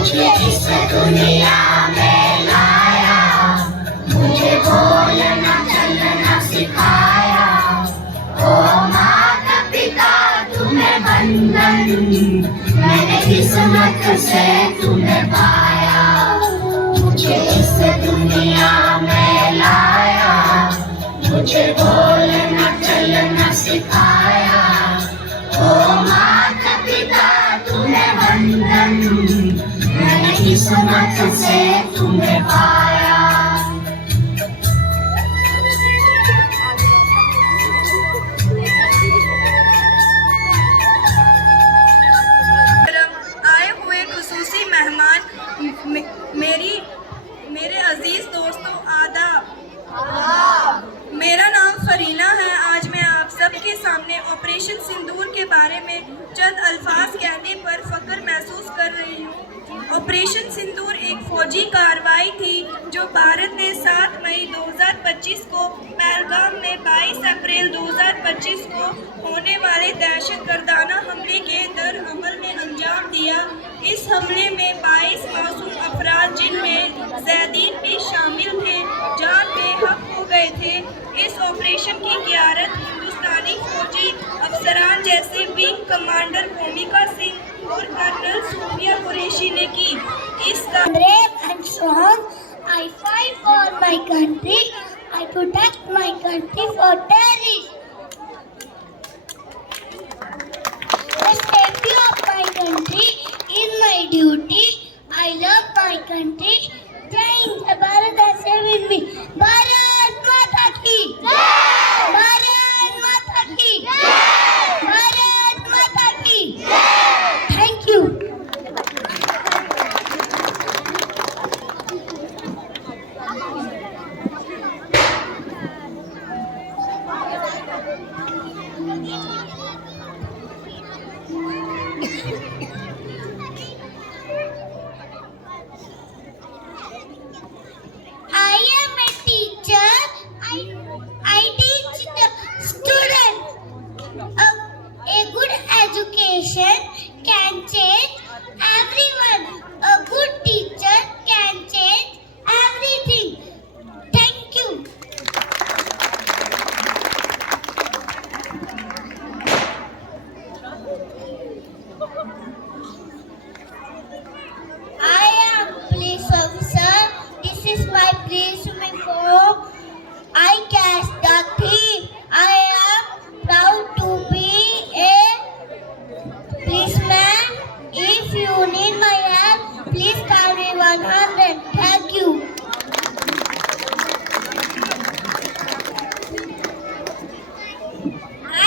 मुझे इस दुनिया में लाया, मुझे बोलना चलना सिखाया। ओ माता पिता तुम्हें वंदन, मैंने किस्मत से तुम्हें पाया। मुझे इस दुनिया में लाया, मुझे बोलना चलना सिखाया। ओ माता पिता तुम्हें वंदन, मैंने किस्मत से तुम्हें पाया। आए हुए खुसूसी मेहमान, मेरे अजीज दोस्तों आदाब। मेरा नाम फरीना है। आज मैं आप सबके सामने ऑपरेशन सिंदूर के बारे में चंद अल्फाज कहने पर फख्र महसूस कर रही हूँ। ऑपरेशन सिंदूर एक फौजी कार्रवाई थी जो भारत ने 7 मई 2025 को पहलगाम में 22 अप्रैल 2025 को होने वाले दहशतगर्दाना हमले के दर-अमल में अंजाम दिया। इस हमले में 22 मासूम अफराद जिनमें जैदीन भी शामिल थे जान बेहक हो गए थे। इस ऑपरेशन की क़ियादत हिंदुस्तानी फौजी अफसरान जैसे विंग कमांडर भूमिका सिंह और कर्नल सूफिया कुरैशी ने की। Brave and strong, I fight for my country. I protect my country for terrorists. The safety of my country is my duty. I love my country. Jai Hind, Bharat Aise with me. Bharat Mata ki Jai. Bharat Mata ki Jai. Bharat Mata ki Jai. Thank you. I am a teacher. I teach the students. A good education can change everyone. A good teacher can change everything. Thank you. I am police officer. This is my police uniform. I catch the thief. I am proud to be a policeman. If you need my help, please call me 100. Thank you.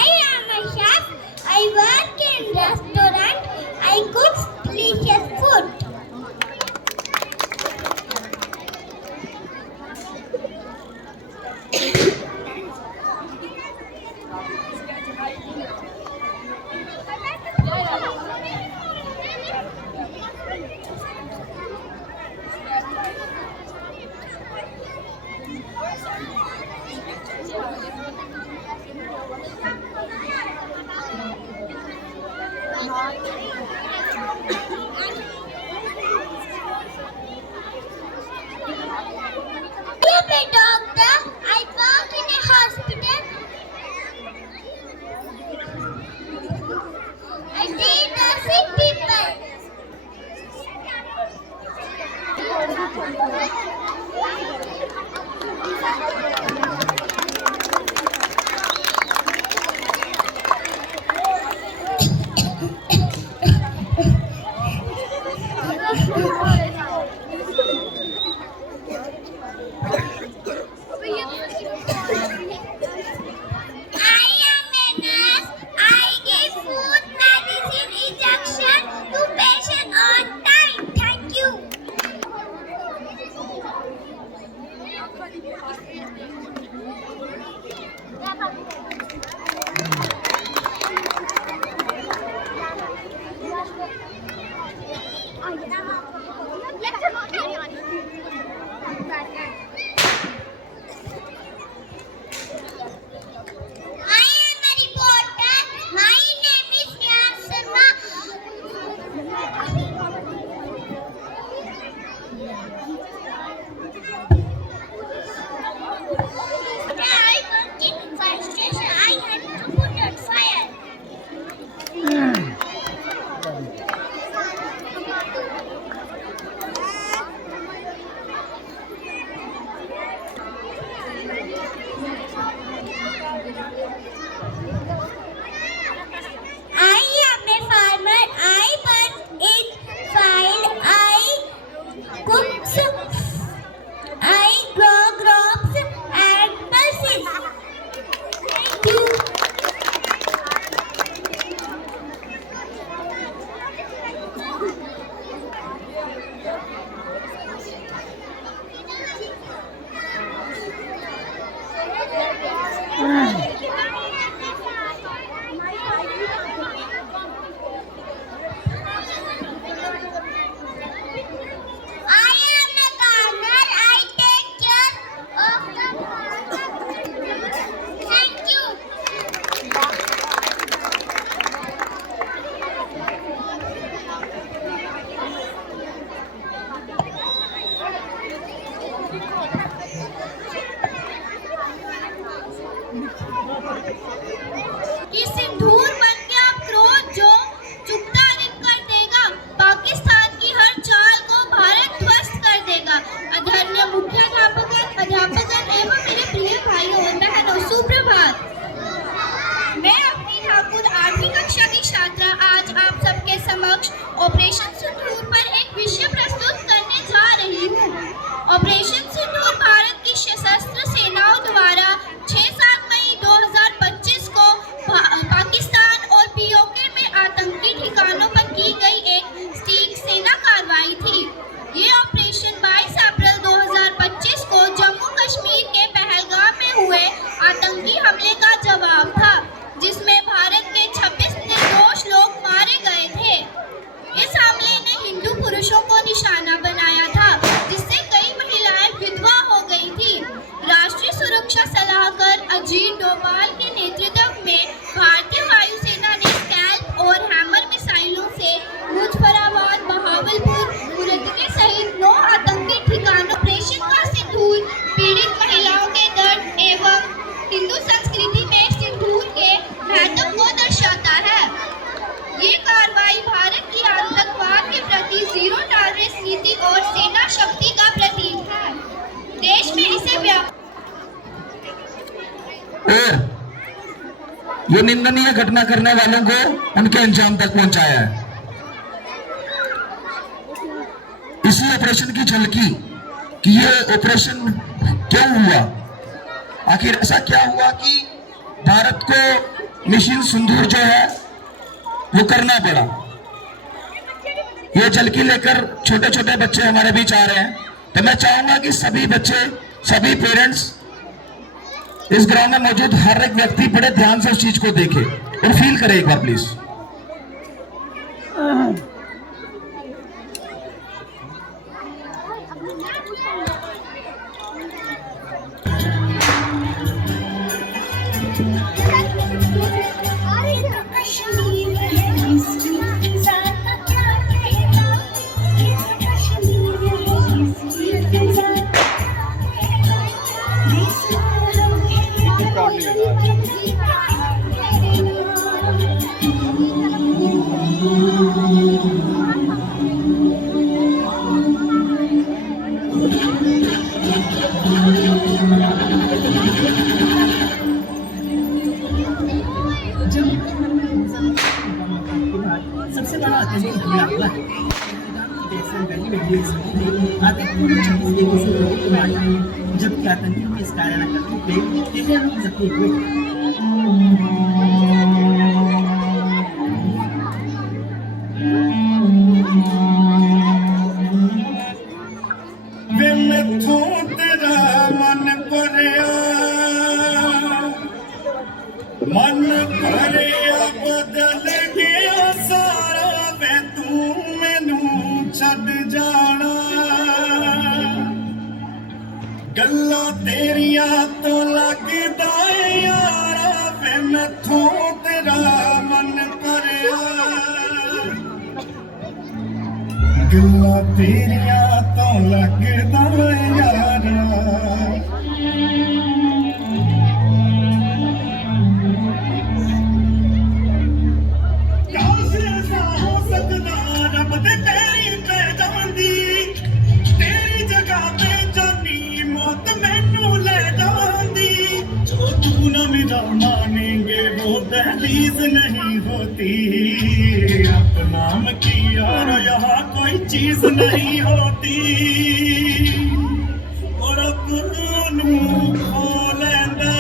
I am a chef. I work in restaurant. I cook delicious food. I am a doctor. I work in a hospital. I see the sick people. I am a nurse. I give food, medicine, injection to patient on time. Thank you. I am a reporter. My name is Shyam Sharma. सफलता कार्रवाई थी। ये operation 22 अप्रैल 2025 को जम्मू कश्मीर के पहलगाम में हुए आतंकी हमले का जवाब था, जिसमें भारत के 26 निर्दोष लोग मारे गए थे। इस हमले ने हिंदू पुरुषों को निशाना बनाया था, जिससे कई महिलाएं विधवा हो गई थी। राष्ट्रीय सुरक्षा सलाहकार अजीत डोभाल के नेतृत्व में भारतीय वायुसेना ने स्कैल्प और हैमर मिसाइलों से मुजफ्फराबाद, बहावलपुर, मुरदके सहित 9 आतंकी ठिकानों ऑपरेशन का सिंदूर पीड़ित महिलाओं के दर्द एवं हिंदू संस्कृति में सिंदूर के महत्व को दर्शाता है। ये कार्रवाई भारत की आतंकवाद के प्रति जीरो टॉलरेंस नीति और सेना शक्ति का प्रतीक है। देश में इसे ये निंदनीय घटना करने वालों को उनके अंजाम तक पहुंचाया है। इसी ऑपरेशन की झलकी कि ये ऑपरेशन क्यों हुआ, आखिर ऐसा क्या हुआ कि भारत को मिशन सिंदूर जो है वो करना पड़ा। ये झलकी लेकर छोटे छोटे बच्चे हमारे बीच आ रहे हैं, तो मैं चाहूंगा कि सभी बच्चे, सभी पेरेंट्स, इस ग्राउंड में मौजूद हर एक व्यक्ति बड़े ध्यान से उस चीज को देखे और फील करे एक बार प्लीज। सबसे बड़ा आतंकी हमला हुआ है। जबकि आतंकियों में इस कार्य करते थे, 13 लोग जख्मी हुए। मन भरिया बदल गया सारा वे तू मैनू छड़ जाना गल्लां तेरिया तो लगदा यारा वे मैथों तेरा मन भरिया गल्लां तेरिया तो लगदा यारा मानेंगे वो दहलीज नहीं होती अपना की यार यहाँ कोई चीज नहीं होती और अपनू खो लेंदा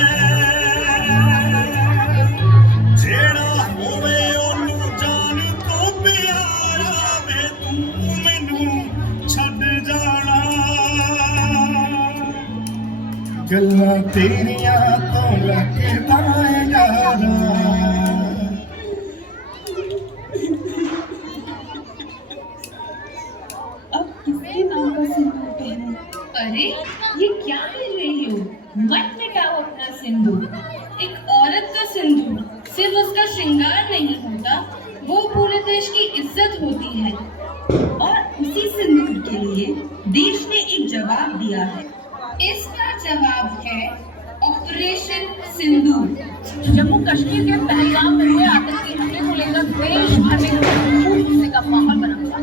जेड़ा होवे ओनू जान तो प्यारा वे तू मैनू छड़ जाना गल्लां तेरिया तो लगदा यारा अब किसके नाम का सिंदूर पहनूं? अरे ये क्या कर रही हो? मत मिटाओ अपना सिंदूर। एक औरत का सिंदूर सिर्फ उसका श्रृंगार नहीं होता, वो पूरे देश की इज्जत होती है। और उसी सिंदूर के लिए देश ने एक जवाब दिया है। इसका जवाब है ऑपरेशन सिंदूर। जम्मू कश्मीर के पहलगाम में हुए आतंकी हमले को लेकर देश भर में गुस्से का माहौल बना हुआ।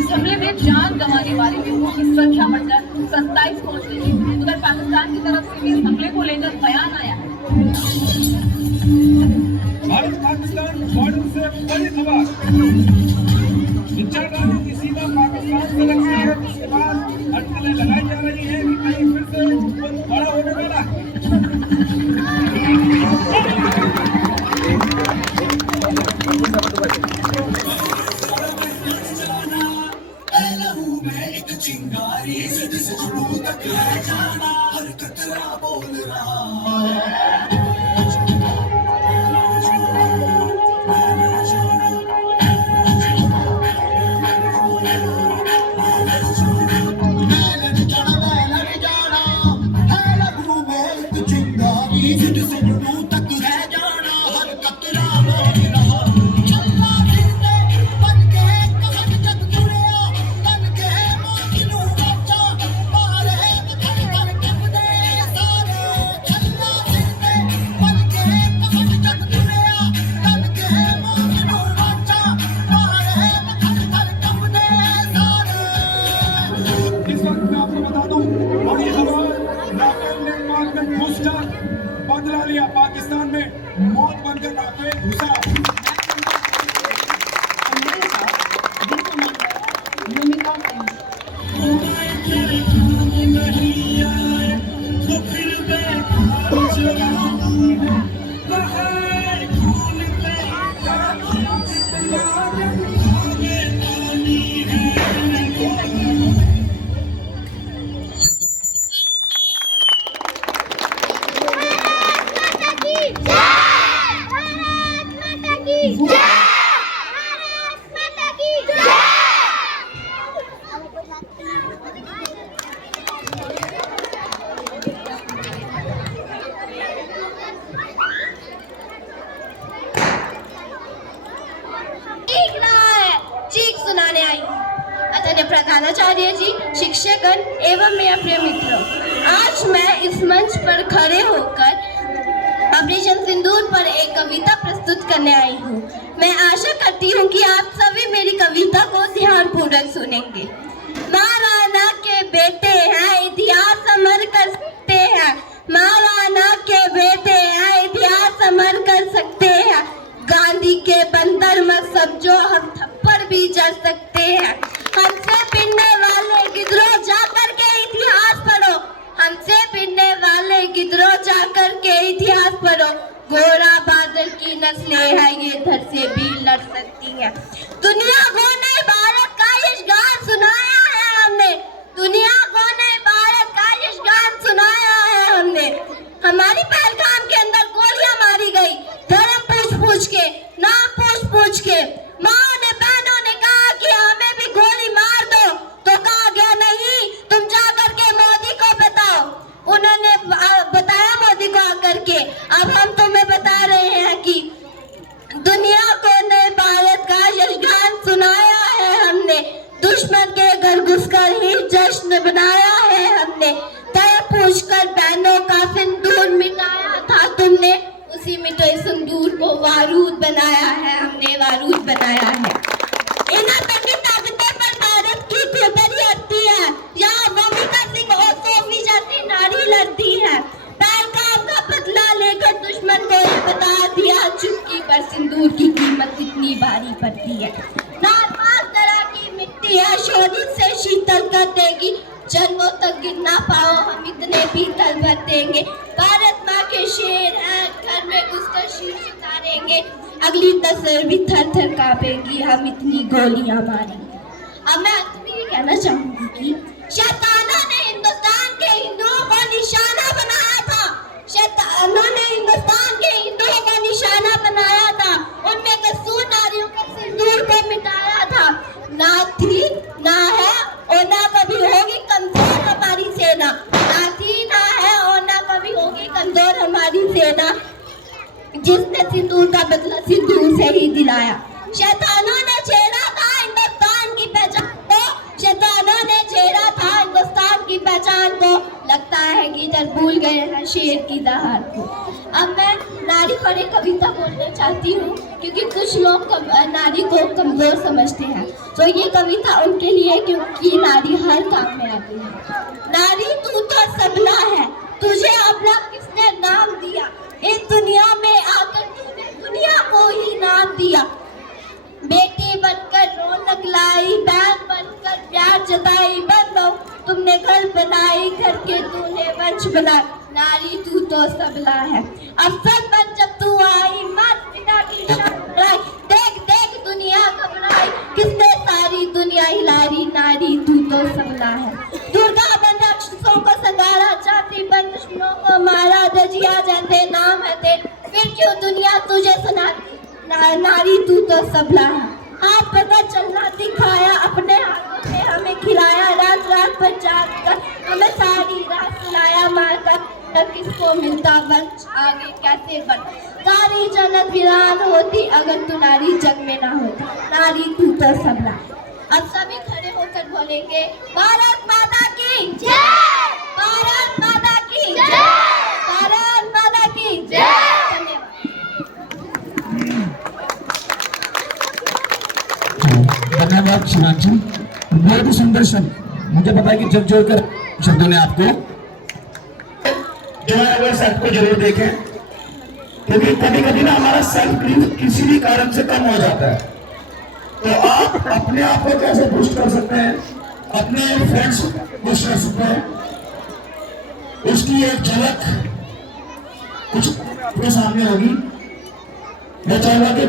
इस हमले में जान गंवाने वाले लोगों की संख्या बढ़कर 27 पहुंच गई है। उधर पाकिस्तान की तरफ से भी इस हमले को लेकर बयान आया है। भारत पाकिस्तान बॉर्डर से बड़ी खबर की सीमा पाकिस्तान से लगती है, जिसके बाद अटकलें लगाई जा रही है कि कहीं फिर से बड़ा होने वाला है। चिंगारी जिद से जुनून तक है जाना हर कतरा बोल रहा बदला लिया पाकिस्तान में मौत बनकर आके घुसा मेरे साथ दिन कमांडर भूमिका प्रधानाचार्य जी, शिक्षकगण एवं मेरे प्रिय मित्रों, आज मैं इस मंच पर खड़े होकर ऑपरेशन सिंदूर पर एक कविता प्रस्तुत करने आई हूँ। मैं आशा करती हूँ कि आप सभी मेरी कविता को ध्यानपूर्वक सुनेंगे। महाराणा के बेटे हैं, इतिहास अमर कर सकते हैं। महाराणा के बेटे हैं, इतिहास अमर कर सकते हैं। गांधी के बंदर मत समझो, हम थप्पड़ भी जड़ सकते हैं। हमसे भिड़ने वाले गिदरों जाकर के इतिहास पढ़ो। हमसे भिड़ने वाले गिदरों जाकर के इतिहास पढ़ो। घोड़ा बादल की नस्लें हैं, ये धर से भी लड़ सकती हैं। दुनिया को नए भारत का यश गान सुनाया है हमने। दुनिया को नए भारत का यश गान सुनाया है हमने। हमारी पहलगाम के अंदर गोलियां मारी गई, धर्म पूछ के, नाम पूछ के। माँ ने, बहनों ने कहा कि हमें भी गोली मार दो, तो कहा गया नहीं, तुम जाकर के मोदी को बताओ। उन्होंने बताया मोदी को आकर के। अब हम तुम्हें बता रहे हैं कि दुनिया को नए भारत का यशगान सुनाया है हमने। दुश्मन के घर घुसकर ही जश्न बनाया है हमने। तय पूछकर बहनों का सिंदूर मिटाया था तुमने, उसी मिटे सिंदूर को बारूद बनाया है हमने, बारूद बनाया है। इन आतंकी ताकतों पर भारत की खुदरी हटती है। यहाँ भूमिका सिंह और सोफी जैसी नारी लड़ती है। पहलगाम का बदला लेकर दुश्मन को ये बता दिया, चुटकी पर सिंदूर की कीमत कितनी भारी पड़ती है। नारपास तरह की मिट्टी है, शोधित से शीतल कर देगी। जन्मों तक गिर ना पाओ, हम इतने पीतल भर देंगे। भारत माँ के शेर हैं, घर में घुसकर शीश उतारेंगे। अगली तस्वीर भी थर थर कांपेगी, हम इतनी गोलियां मारेंगे। अब मैं अंत में ये कहना चाहूंगी कि शैतानों ने हिंदुस्तान के हिंदुओं को निशाना बनाया था। शैतानों ने हिंदुस्तान के हिंदुओं को निशाना बनाया था। उनमें कसूर नारियों के सिंदूर को मिटाया था। ना थी, ना है और ना कभी होगी कमजोर हमारी सेना। ना थी, ना है और ना कभी होगी कमजोर हमारी सेना, जिसने सिंदूर का बदला सिंदूर से ही दिलाया। शैतानों ने छेड़ा था हिंदुस्तान की पहचान को। शैतानों ने छेड़ा था हिंदुस्तान की पहचान को। लगता है कि इधर भूल गए हैं शेर की दहाड़ को। अब मैं नारी पर एक कविता बोलना चाहती हूँ, क्योंकि कुछ लोग नारी को कमजोर समझते हैं। तो ये कविता उनके लिए, क्योंकि नारी हर काम में आती है। नारी तू तो सबला है, तुझे अपना किसने नाम दिया। इस दुनिया में आकर तूने दुनिया को ही नाम दिया। बेटी बनकर रौनक लाई, बहन बनकर प्यार जताई। बहनों तुमने घर बनाई, घर के तूने वंश बनाई। नारी तू तो सबला है। अफसर बन जब तू आई, माता पिता की शान बढ़ाई। देख देख दुनिया घबराई, किसने सारी दुनिया हिलाई। नारी तू तो सबला हमारा दजिया जैसे नाम है तेरे, फिर क्यों दुनिया तुझे सुनाती नारी तू तो सबला है। आज पता चलना दिखाया अपने हाथों में हमें खिलाया, रात रात पर जाग कर हमें सारी रात सुनाया, मारकर न किसको मिलता वंश आगे कैसे बढ़। सारी जन्नत वीरान होती अगर तू नारी जग में ना होती, नारी तू तो सबला। अब सभी खड़े होकर बोलेंगे भारत माता की जय, भारत माता की जय, भारत माता की जय। धन्यवाद शिवांग जी, बहुत ही सुंदर शब्द। मुझे पता है कि जब जोड़कर शब्दों ने आपको जो है वो सेट को जरूर देखें, क्योंकि कभी कभी ना हमारा सेल्फ बिलीफ किसी भी कारण से कम हो जाता है। तो आप अपने आप को कैसे बूस्ट कर सकते हैं, अपने फ्रेंड्स बूस्ट कर सकते हैं, उसकी एक झलक कुछ आपके सामने होगी। मैं चाहूंगा कि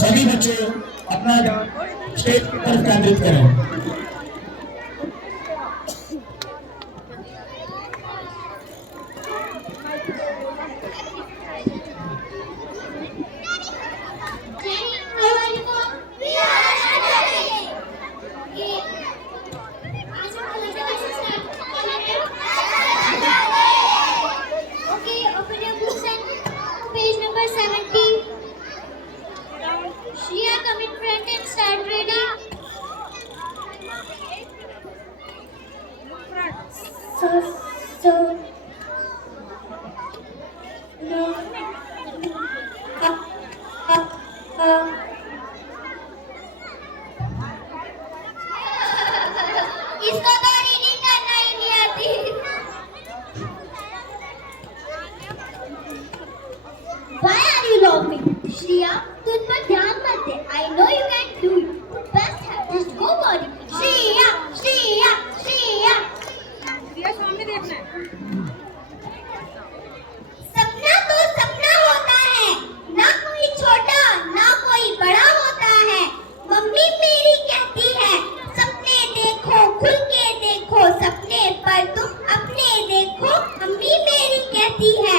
सभी बच्चे अपना स्टेज की तरफ केंद्रित करें। Shreya, come in front and start reading. इसको तो रीडिंग करना ही नहीं आती। Why are you laughing? Shreya, तुझ पर ध्यान मत दे। I know you can do it. The best है, just go for it. Shreya, Shreya, Shreya. सपना तो सपना होता है, ना कोई छोटा ना कोई बड़ा होता है। मम्मी मेरी कहती है सपने देखो, खुल के देखो, सपने पर तुम अपने देखो, मम्मी मेरी कहती है।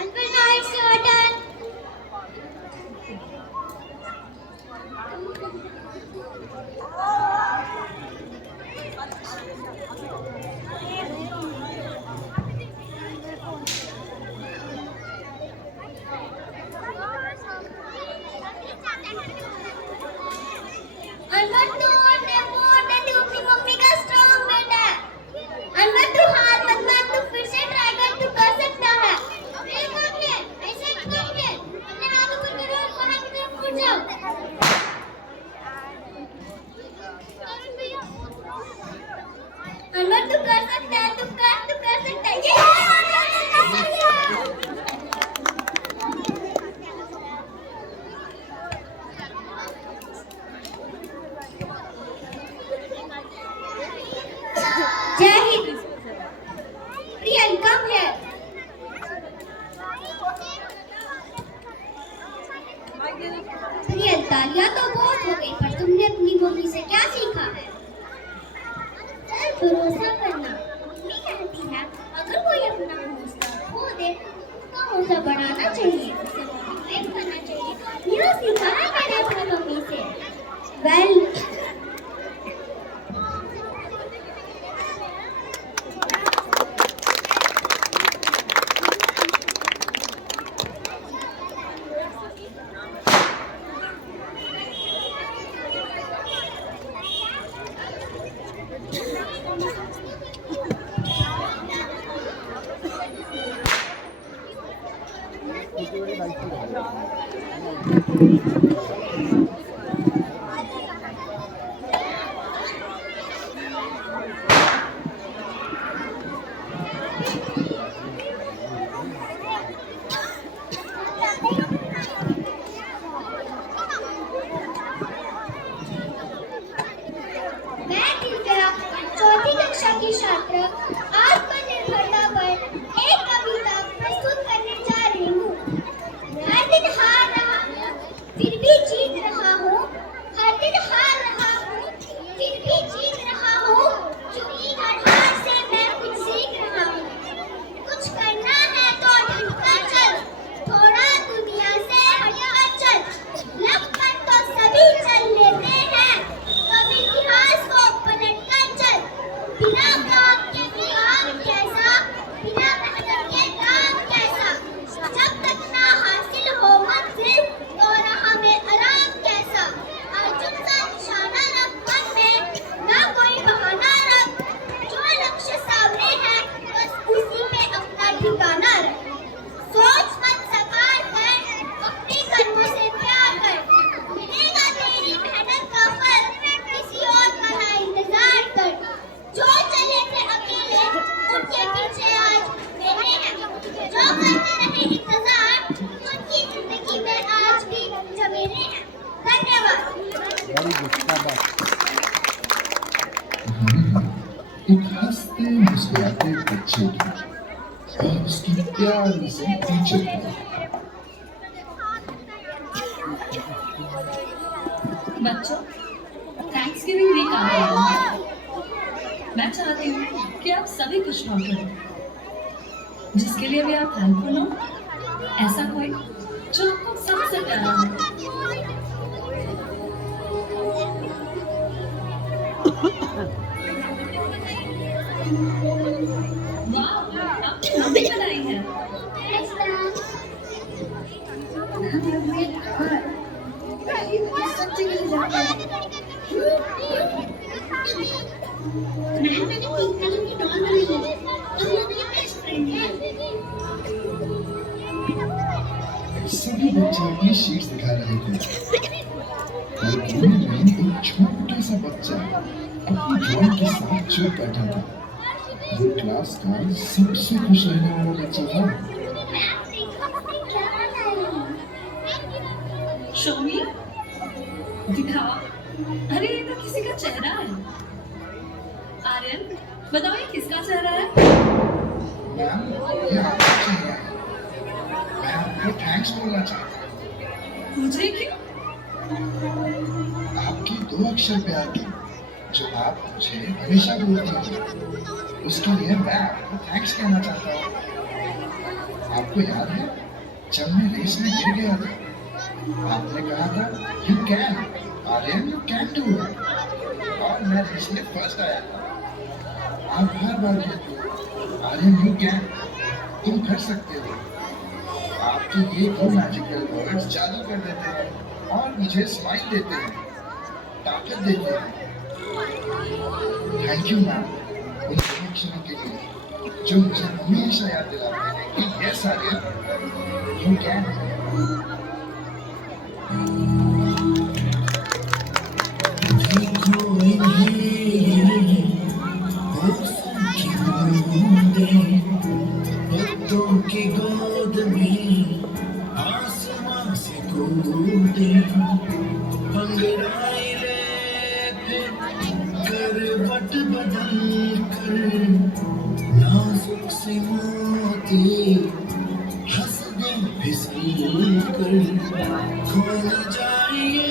Uncle, now it's your turn. Anwar तू अपनी मम्मी का स्ट्रॉन्ग बेटा है। अनवर तू हार मत मान, तू फिर से ट्राई कर, तू कर सकता है। ऐसे करके अपने हाथ ऊपर करो और बाहर की तरफ मुड़ जाओ। अनवर तू कर सकता है, तू कर सकता है। एक हंसते मुस्कुराते बच्चे की और उसकी प्यारी से टीचर की। बच्चों, थैंक्स गिविंग वीक आ गया है। मैं चाहती हूँ कि आप सभी कुछ ना करें, जिसके लिए भी आप थैंकफुल हो। ऐसा कोई जो आपको सबसे प्यारा हो। वाह, आपने हम भी बनाई है। सभी बच्चे अपनी शीट्स दिखा रहे थे और कोने में एक छोटा सा बच्चा अपनी ड्राइंग के साथ चुप बैठा था। वो क्लास का सबसे खुश रहने वाला बच्चा था। शोमी, दिखाओ। अरे ये तो किसी का चेहरा है। आर्यन, बताओ ये किसका चेहरा है? मैम, ये आपका चेहरा है। मैं आपको थैंक्स बोलना चाहता हूँ। मुझे क्यों? आपकी 2 अक्षर प्यार की जो आप मुझे हमेशा बोलती हैं, उसके लिए मैं आपको थैंक्स कहना चाहता हूँ। आपको याद है जब मैं रेस में गिर गया था, आपने कहा था you can Aryan, you can do it, और मैं रेस में फर्स्ट आया था। आप हर बार कहते हो आर्यन यू कैन, तुम कर सकते हो। आपके ये 2 मैजिकल वर्ड्स जादू कर देते हैं और मुझे स्माइल देते हैं, ताकत देते हैं। थैंक यू मैम उन 2 अक्षरों के लिए जो मुझे हमेशा याद दिलाते हैं कि यस आर्यन यू कैन। पत्तों की गोद में आसमां से कूदे, अंगड़ाई लेते करवट बदल कर, नाजुक से मोती हंस दे फिसल कर, खो न जाइए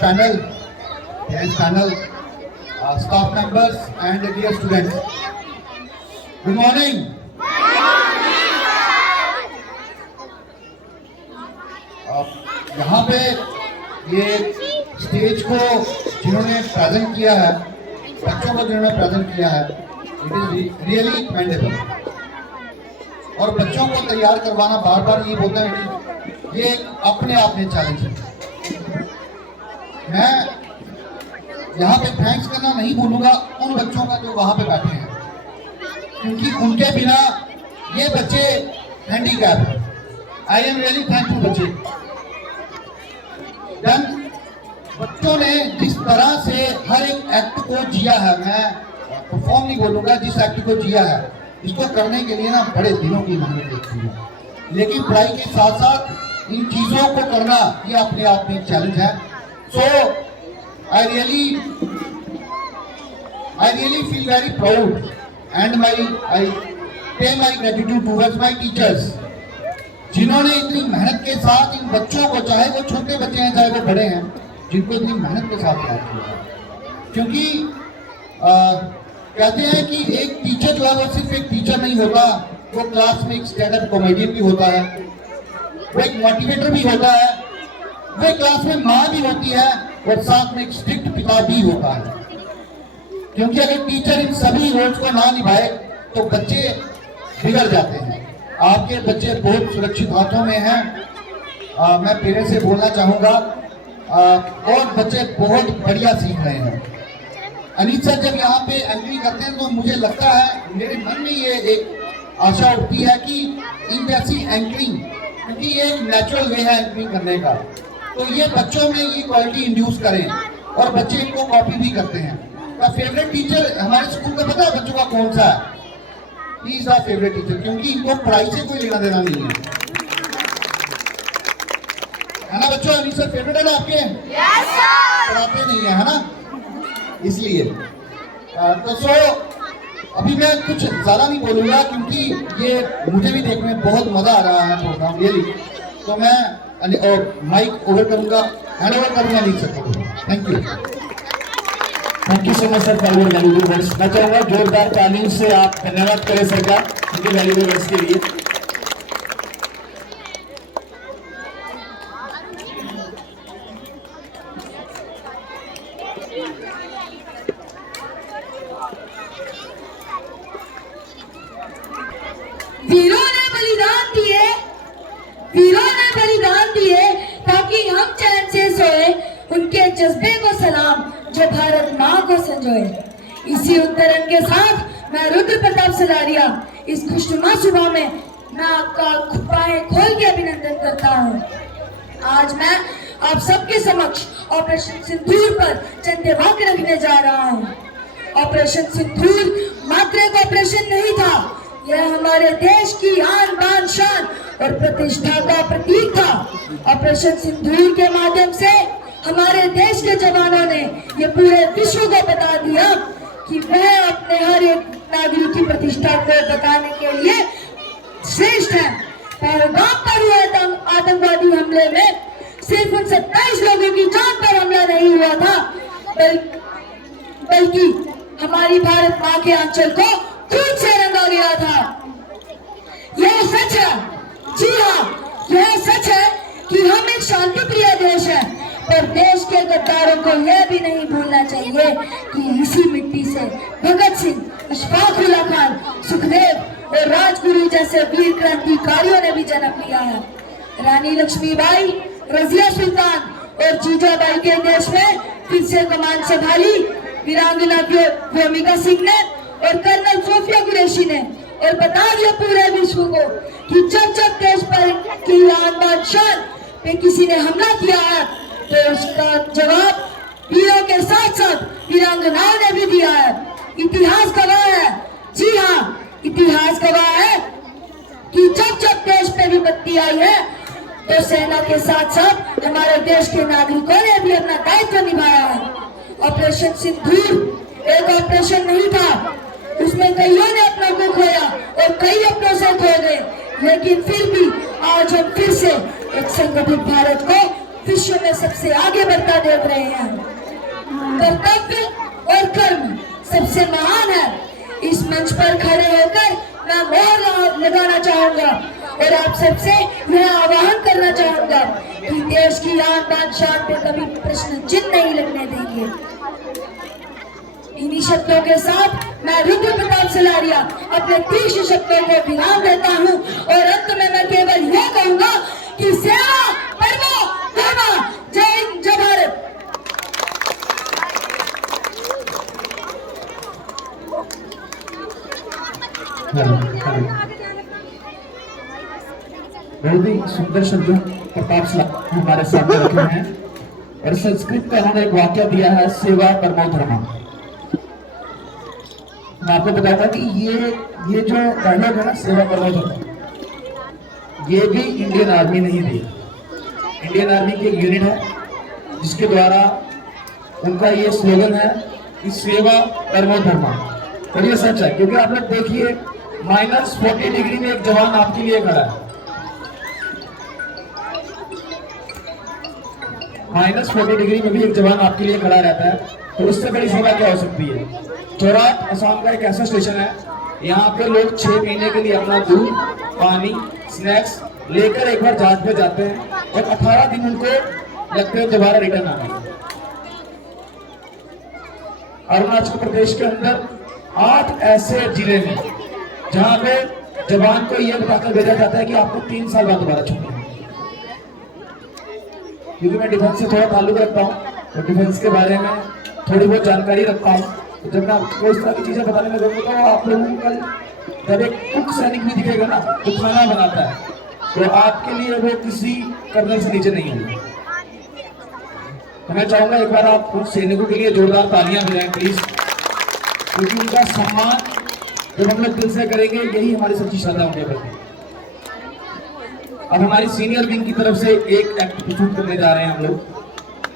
panel, dear panel, staff members and dear students. Good morning. यहाँ पे ये स्टेज को जिन्होंने प्रेजेंट किया है, बच्चों को जिन्होंने प्रेजेंट किया है, इट इज रियली कमेंडेबल। और बच्चों को तैयार करवाना, बार बार ये बोलते हैं कि ये अपने आप में चैलेंज है। मैं यहाँ पे थैंक्स करना नहीं भूलूंगा उन बच्चों का जो वहाँ पे बैठे हैं, क्योंकि उनके बिना ये बच्चे हैंडीकैप है। आई एम रियली थैंकफुल बच्चे। देन बच्चों ने जिस तरह से हर एक एक्ट को जिया है, मैं परफॉर्म नहीं बोलूँगा, जिस एक्ट को जिया है, इसको करने के लिए ना बड़े दिनों की मेहनत लगती है। लेकिन पढ़ाई के साथ साथ इन चीज़ों को करना ये अपने आप में एक चैलेंज है। So I really feel very proud and I पे my gratitude towards my teachers, जिन्होंने इतनी मेहनत के साथ इन बच्चों को, चाहे वो छोटे बच्चे हैं चाहे वो बड़े हैं, जिनको इतनी मेहनत के साथ तैयार किया। क्योंकि कहते हैं कि एक टीचर जो है वो सिर्फ एक टीचर नहीं होता, वो क्लास में एक स्टैंड अप कॉमेडियन भी होता है, वो एक मोटिवेटर भी होता है, वो क्लास में माँ भी होती है और साथ में एक स्ट्रिक्ट पिता भी होता है। क्योंकि अगर टीचर इन सभी रोल्स को ना निभाए तो बच्चे बिगड़ जाते हैं। आपके बच्चे बहुत सुरक्षित हाथों में हैं। मैं पेरेंट्स से बोलना चाहूँगा और बच्चे बहुत बढ़िया सीख रहे हैं। अनीत सर जब यहाँ पे एंकरिंग करते हैं तो मुझे लगता है, मेरे मन में ये एक आशा उठती है कि इन जैसी एंकरिंग, क्योंकि ये एक नेचुरल वे है एंकरिंग करने का, तो ये बच्चों में ये क्वालिटी इंड्यूस करें और बच्चे इनको कॉपी भी करते हैं। तो फेवरेट टीचर हमारे स्कूल का पता है बच्चों का कौन सा है? He is our favourite teacher, क्योंकि इनको पढ़ाई से कोई लेना देना नहीं है ना बच्चों? अनीत सर फेवरेट है ना आपके? Yes sir. पढ़ाते नहीं है ना, इसलिए। तो सो अभी मैं कुछ ज़्यादा नहीं बोलूँगा क्योंकि ये मुझे भी देखने में बहुत मज़ा आ रहा है प्रोग्राम रियली। तो मैं माइक ओवर करूँगा, हैंड ओवर करूँगा नहीं सकता। Thank you. Thank you so much sir for your valuable words. मैं चाहूँगा जोरदार तालियों से आप धन्यवाद करें सर का उनके वैल्यूएबल वर्ड्स के लिए। बलिदान दिए ताकि हम चैन से सोए, उनके जज्बे को सलाम जो भारत माँ को संजोए। इसी उत्तरण के साथ मैं रुद्र प्रताप सलारिया इस खुशनुमा सुबह में मैं आपका बाहें खोल के अभिनंदन करता हूँ। आज मैं आप सबके समक्ष ऑपरेशन सिंदूर पर चंद वाक्य रखने जा रहा हूँ। ऑपरेशन सिंदूर मात्र एक ऑपरेशन नहीं था, यह हमारे देश की आन बान शान और प्रतिष्ठा का प्रतीक था। ऑपरेशन सिंदूर के माध्यम से हमारे देश के जवानों ने ये पूरे विश्व को बता दिया कि वह अपने हर एक नागरिक की प्रतिष्ठा को बताने के लिए श्रेष्ठ है। पहलगाम पर हुए आतंकवादी हमले में सिर्फ उन 27 लोगों की जान पर हमला नहीं हुआ था, बल्कि हमारी भारत माँ के आंचल को खून से रंगा गया था। यह सच है, जी हाँ, यह सच है कि हम एक शांति प्रिय देश है, पर देश के गद्दारों को यह भी नहीं भूलना चाहिए कि इसी मिट्टी से भगत सिंह, अशफाक उल्लाह खान, सुखदेव और राजगुरु जैसे वीर क्रांतिकारियों ने भी जन्म लिया है। रानी लक्ष्मीबाई, रजिया सुल्तान और जीजाबाई के देश में फिर से कमान संभाली वीरांगना व्योमिका सिंह ने और कर्नल सोफिया कुरैशी ने, और बता दिया पूरे विश्व को कि जब जब देश पर की आन बान शान पे किसी ने हमला किया है तो उसका जवाब वीरों के साथ साथ वीरांगनाओं ने भी दिया है। इतिहास गवाह है, जी हाँ, इतिहास गवाह है कि जब जब देश पे विपत्ति आई है तो सेना के साथ साथ हमारे देश के नागरिकों ने भी अपना दायित्व निभाया है। ऑपरेशन सिंदूर एक ऑपरेशन नहीं था, उसमें कईयों ने अपनों को खोया और कई अपनों से खो गए, लेकिन फिर भी आज हम फिर से एक संगठित भारत को विश्व में सबसे आगे बढ़ता देख रहे हैं। कर्तव्य और कर्म सबसे महान है। इस मंच पर खड़े होकर मैं मोहर लगाना चाहूंगा और आप सबसे यह आह्वान करना चाहूंगा कि देश की आन बान शान पे कभी प्रश्न चिन्ह नहीं लगने देंगे। इन्हीं शब्दों के साथ मैं रुद्र प्रताप सलारिया अपने तीक्ष्ण शब्दों को विराम देता हूँ और अंत में मैं केवल यह कहूंगा कि सेवा परमो धर्मः, जय हिंद, जय भारत। बहुत ही सुंदर शब्द प्रताप सलारिया हमारे सामने रखे हैं और संस्कृत का उन्होंने एक वाक्य दिया है, सेवा परमो धर्मः। मैं आपको बताता कि ये जो डायलॉग है ना, सेवा परमो धर्मः, ये भी इंडियन आर्मी नहीं दी। इंडियन आर्मी की एक यूनिट है जिसके द्वारा उनका ये स्लोगन है कि सेवा परमो धर्मः। और ये सच है, क्योंकि आप लोग देखिए -40 डिग्री में एक जवान आपके लिए खड़ा है। -40 डिग्री में भी एक जवान आपके लिए खड़ा रहता है, तो उससे बड़ी सेवा क्या हो सकती है। चौराट असम का एक ऐसा स्टेशन है, यहाँ पे लोग 6 महीने के लिए अपना दूध, पानी, स्नैक्स लेकर एक बार जहाज पे जाते हैं और 18 दिन उनको लगते हैं दोबारा रिटर्न आने। अरुणाचल प्रदेश के अंदर 8 ऐसे जिले हैं जहाँ पे जवान को यह बताकर भेजा जाता है कि आपको 3 साल बाद दोबारा छुट्टी है। क्योंकि मैं डिफेंस से थोड़ा ताल्लुक रखता हूँ तो डिफेंस के बारे में थोड़ी बहुत जानकारी रखता हूँ, तो जब मैं आपको इस तरह की चीजें बताने लगूंगा तो आप लोगों को कल जब एक कुक सैनिक भी दिखेगा ना तो खाना बनाता है, तो आपके लिए वो किसी कर्नल से नीचे नहीं होगा। तो मैं चाहूंगा एक बार आप उन सैनिकों के लिए जोरदार तालियां बजाएं प्लीज, क्योंकि उनका सम्मान जब हम लोग दिल से करेंगे यही हमारी सच्ची श्रद्धा उनके प्रति। अब हमारी सीनियर विंग की तरफ से एक एक्ट प्रस्तुत करने जा रहे हैं हम लोग।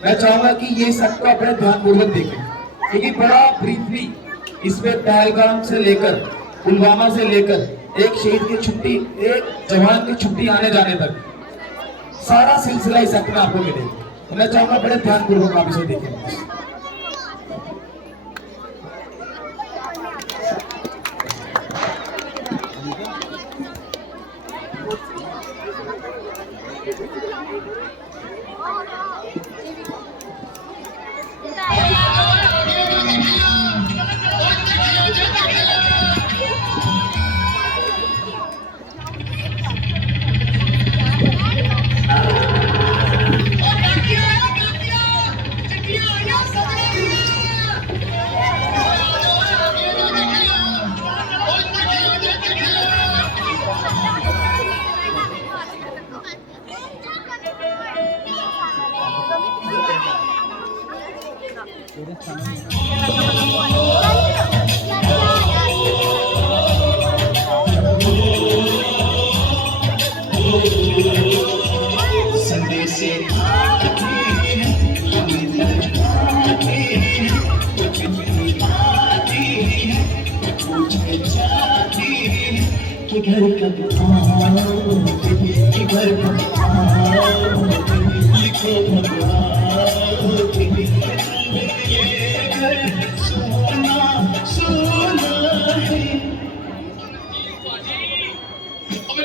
मैं चाहूंगा कि ये सबको अपने ध्यानपूर्वक देखें, क्योंकि बड़ा ब्रीफली इसमें पहलगाम से लेकर पुलवामा से लेकर एक शहीद की छुट्टी, एक जवान की छुट्टी आने जाने तक सारा सिलसिला इस एक्ट में आपको मिलेगा। तो मैं चाहूंगा बड़े ध्यानपूर्वक आप इसे देखें।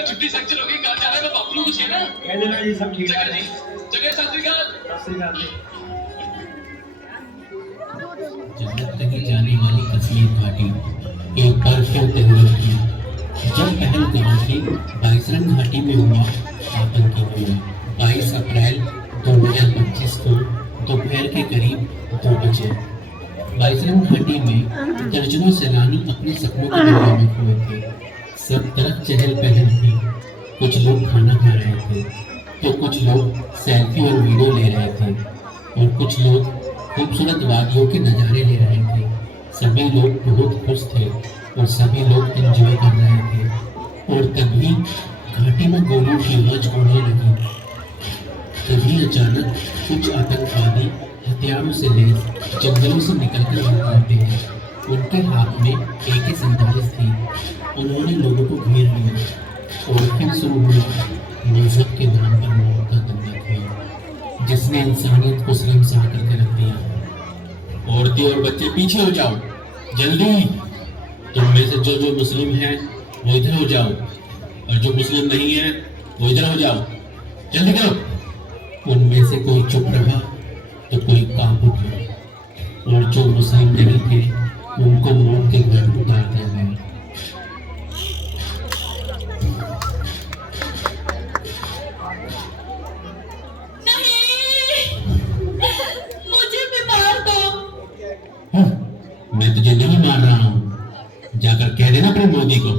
छुट्टी सेक्शन होगी, कहाँ जाना है? मैं बापू को ना कह देना जी, सब ठीक है। जगह सत्रिकाल जन्नत तक जाने वाली कश्मीर घाटी एक बार फिर तहरीर की। जब पहलगाम की बाइसरन घाटी में हुआ आतंकी हमला 22 अप्रैल 2025 को दोपहर के करीब 2 बजे बाइसरन घाटी में दर्जनों सैलानी अपने सपनों की दुनिया में खोए थे। सब तरफ चहल पहल थी। कुछ लोग खाना खा रहे थे तो कुछ लोग सेल्फी और वीडियो ले रहे थे और कुछ लोग खूबसूरत वादियों के नज़ारे ले रहे थे। सभी लोग बहुत खुश थे और सभी लोग एंजॉय कर रहे थे। और तभी घाटी में गोलियों की आवाज होने लगी। तभी अचानक कुछ आतंकवादी हथियारों से लैस जंगलों से निकलकर आते हैं। उनके हाथ में AK-47 थी। उन्होंने लोगों को घेर लिया और फिर शुरू हुआ मजहब के नाम पर मौत का दंगा खेल, जिसने इंसानियत को शर्मसार करके रख दिया। औरतें और बच्चे पीछे हो जाओ, जल्दी। तुम में से जो मुस्लिम हैं वो इधर हो जाओ और जो मुस्लिम नहीं है वो इधर हो जाओ, जल्दी करो। उनमें से कोई चुप रहा तो कोई काम उठा और जो मुस्लिम नहीं थे उनको मौत के घर उतार दिया गया। मैं तुझे नहीं मार रहा हूं, जाकर कह देना अपने मोदी को।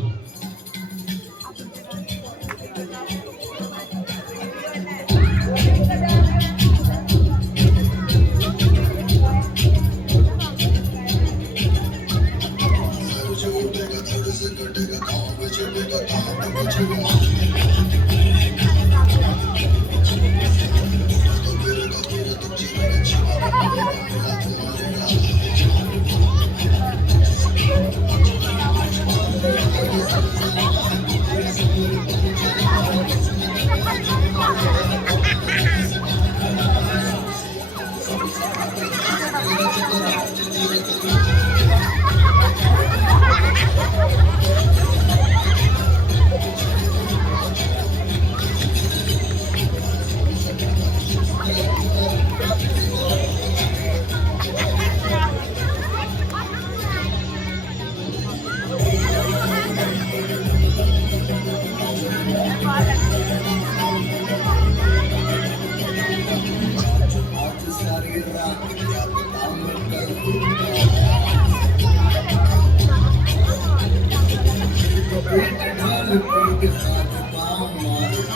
के हाथ पाँव मारो।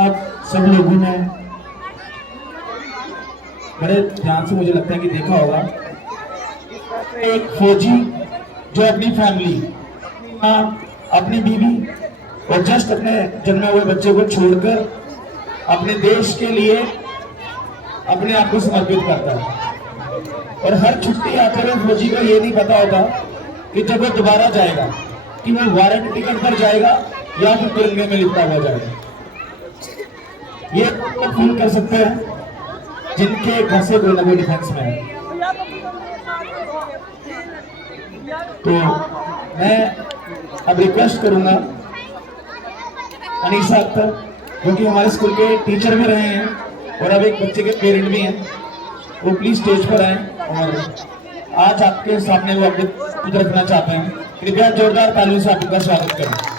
आप सब लोगों ने बड़े ध्यान से मुझे लगता है कि देखा होगा, एक फौजी जो अपनी फैमिली, अपनी बीवी और जस्ट अपने जन्मे हुए बच्चे को छोड़कर अपने देश के लिए अपने आप को समर्पित करता है। और हर छुट्टी आकर फौजी को ये नहीं पता होता कि जब वो दोबारा जाएगा कि वो वारंट टिकट पर जाएगा या फिर तिरंगे में लिपटा हुआ जाएगा। ये तो फील कर सकते हैं जिनके घर से कोई ना कोई डिफेंस में है। तो मैं अब रिक्वेस्ट करूंगा अनीसा अख्तर, जो कि हमारे स्कूल के टीचर भी रहे हैं और अब एक बच्चे के पेरेंट भी हैं, वो प्लीज स्टेज पर आए और आज आपके सामने वो अपने कुछ रखना चाहते हैं। कृपया जोरदार तालियों से आपका स्वागत करें।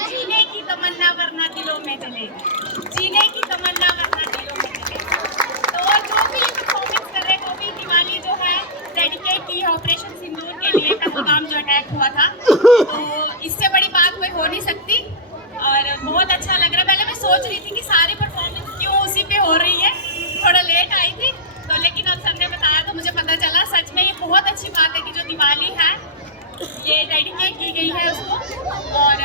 जीने की तमन्ना वरना दिलों में चले। तो जो भी परफॉर्मेंस कर रहे वो भी दिवाली जो है डेडिकेट की है ऑपरेशन सिंदूर के लिए, पहलगाम जो अटैक हुआ था। तो इससे बड़ी बात कोई हो नहीं सकती और बहुत अच्छा लग रहा है। पहले मैं सोच रही थी कि सारी परफॉर्मेंस क्यों उसी पे हो रही है, थोड़ा लेट आई थी तो, लेकिन अब सबने बताया तो मुझे पता चला। सच में ये बहुत अच्छी बात है कि जो दिवाली है ये डेडिकेट की गई है उसको, और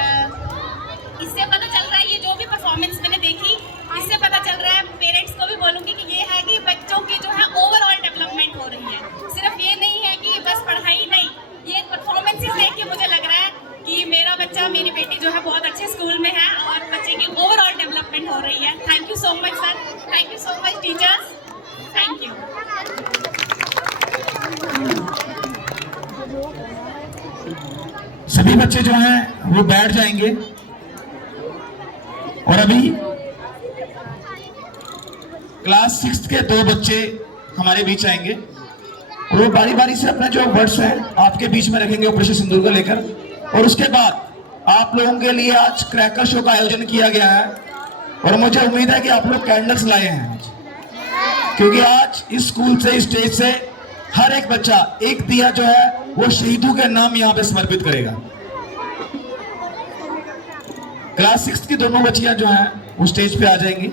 इससे पता चल रहा है ये जो भी परफॉर्मेंस मैंने देखी, इससे पता चल रहा है, पेरेंट्स को भी बोलूँगी कि ये है कि बच्चों की जो है ओवरऑल डेवलपमेंट हो रही है। सिर्फ ये नहीं है कि बस पढ़ाई नहीं, ये परफॉर्मेंसेस देख के मुझे लग रहा है कि मेरा बच्चा, मेरी बेटी जो है बहुत अच्छे स्कूल में है और बच्चे की ओवरऑल डेवलपमेंट हो रही है। Thank you so much sir, thank you so much teachers, thank you. सभी बच्चे जो हैं वो बैठ जाएंगे और अभी क्लास 6 के 2 बच्चे हमारे बीच आएंगे और वो बारी बारी से अपना जो वर्ड्स है आपके बीच में रखेंगे ऑपरेशन सिंदूर को लेकर। और उसके बाद आप लोगों के लिए आज क्रैकर शो का आयोजन किया गया है और मुझे उम्मीद है कि आप लोग कैंडल्स लाए हैं आज, क्योंकि आज इस स्कूल से, इस स्टेज से हर एक बच्चा एक दिया जो है वो शहीदों के नाम यहाँ पे समर्पित करेगा। क्लास 6 की दोनों बच्चियां जो हैं वो स्टेज पे आ जाएंगी।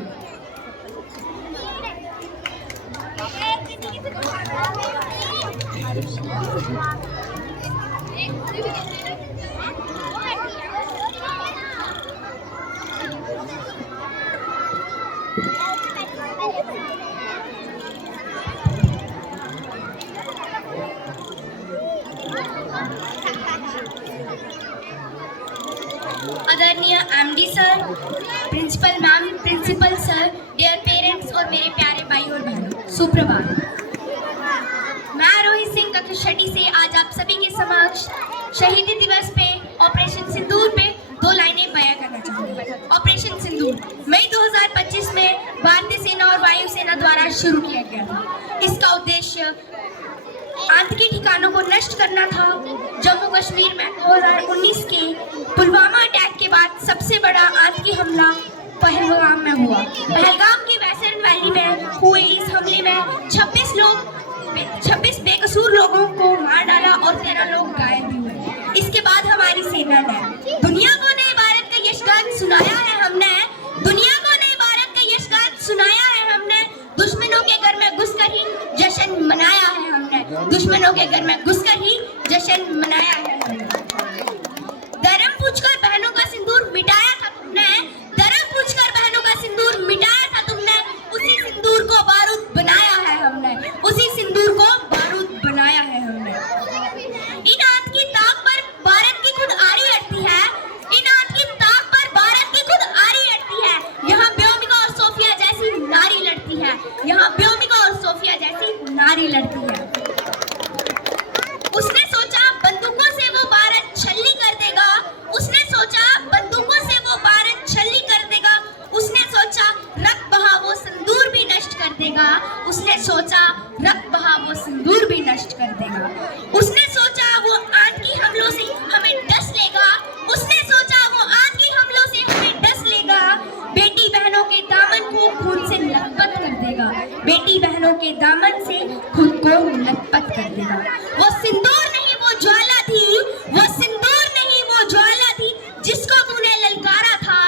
आदरणीय MD sir, principal ma'am, principal sir, dear parents और मेरे प्यारे भाई और बहनों, सुप्रभात। मैं रोहित सिंह कक्षा छठी से आज आप सभी के समक्ष शहीदी दिवस पे ऑपरेशन सिंदूर पे 2 लाइनें बयां करना चाहूंगी। ऑपरेशन सिंदूर मई 2025 में भारतीय सेना और वायु सेना द्वारा शुरू किया गया था। इसका उद्देश्य आतंकी ठिकानों को नष्ट करना था। जम्मू कश्मीर में 2019 के पुलवामा अटैक के बाद सबसे बड़ा आतंकी हमला पहलगाम में हुआ। पहलगाम की वेस्टर्न वैली में हुए इस हमले में 26 बेकसूर लोगों को मार डाला और 13 लोग घायल भी हुए। इसके बाद हमारी सेना ने दुनिया को नए भारत का यशगान सुनाया है। हमने दुनिया को नए भारत का यशगान सुनाया है। हमने दुश्मनों के घर में घुसकर ही जश्न मनाया है। हमने दुश्मनों के घर में घुसकर ही जश्न मनाया है। धर्म पूछकर बहनों का सिंदूर मिटाया था तुमने। धर्म पूछकर बहनों का सिंदूर मिटाया था तुमने। उसी सिंदूर को बारूद बनाया है हमने। उसी सिंदूर को बारूद बनाया है हमने। इन आंत की ताक पर भारत की खुद आरी अड़ती है। इन आंत की ताक पर भारत की खुद आरी अड़ती है। यहाँ व्योमिका और सोफिया जैसी नारी लड़ती है। यहाँ व्योमिका और सोफिया जैसी नारी लड़ती है। उसने सोचा बंदूकों से वो भारत छलनी कर देगा। उसने सोचा बंदूकों से वो भारत छलनी कर देगा। उसने सोचा रक्त बहा वो सिंदूर भी नष्ट कर देगा। उसने सोचा रक्त बहा वो सिंदूर भी नष्ट कर देगा। उसने सोचा वो आतंकी हमलों से हमें डस लेगा। उसने सोचा वो आतंकी हमलों से हमें डस लेगा। बेटी बहनों के दामन को खून से लथपथ कर देगा। बेटी बहनों के दामन से खुद को लथपथ कर देगा। वो सिंदूर नहीं वो ज्वाला थी। वो सिंदूर नहीं वो ज्वाला थी जिसको तूने ललकारा था।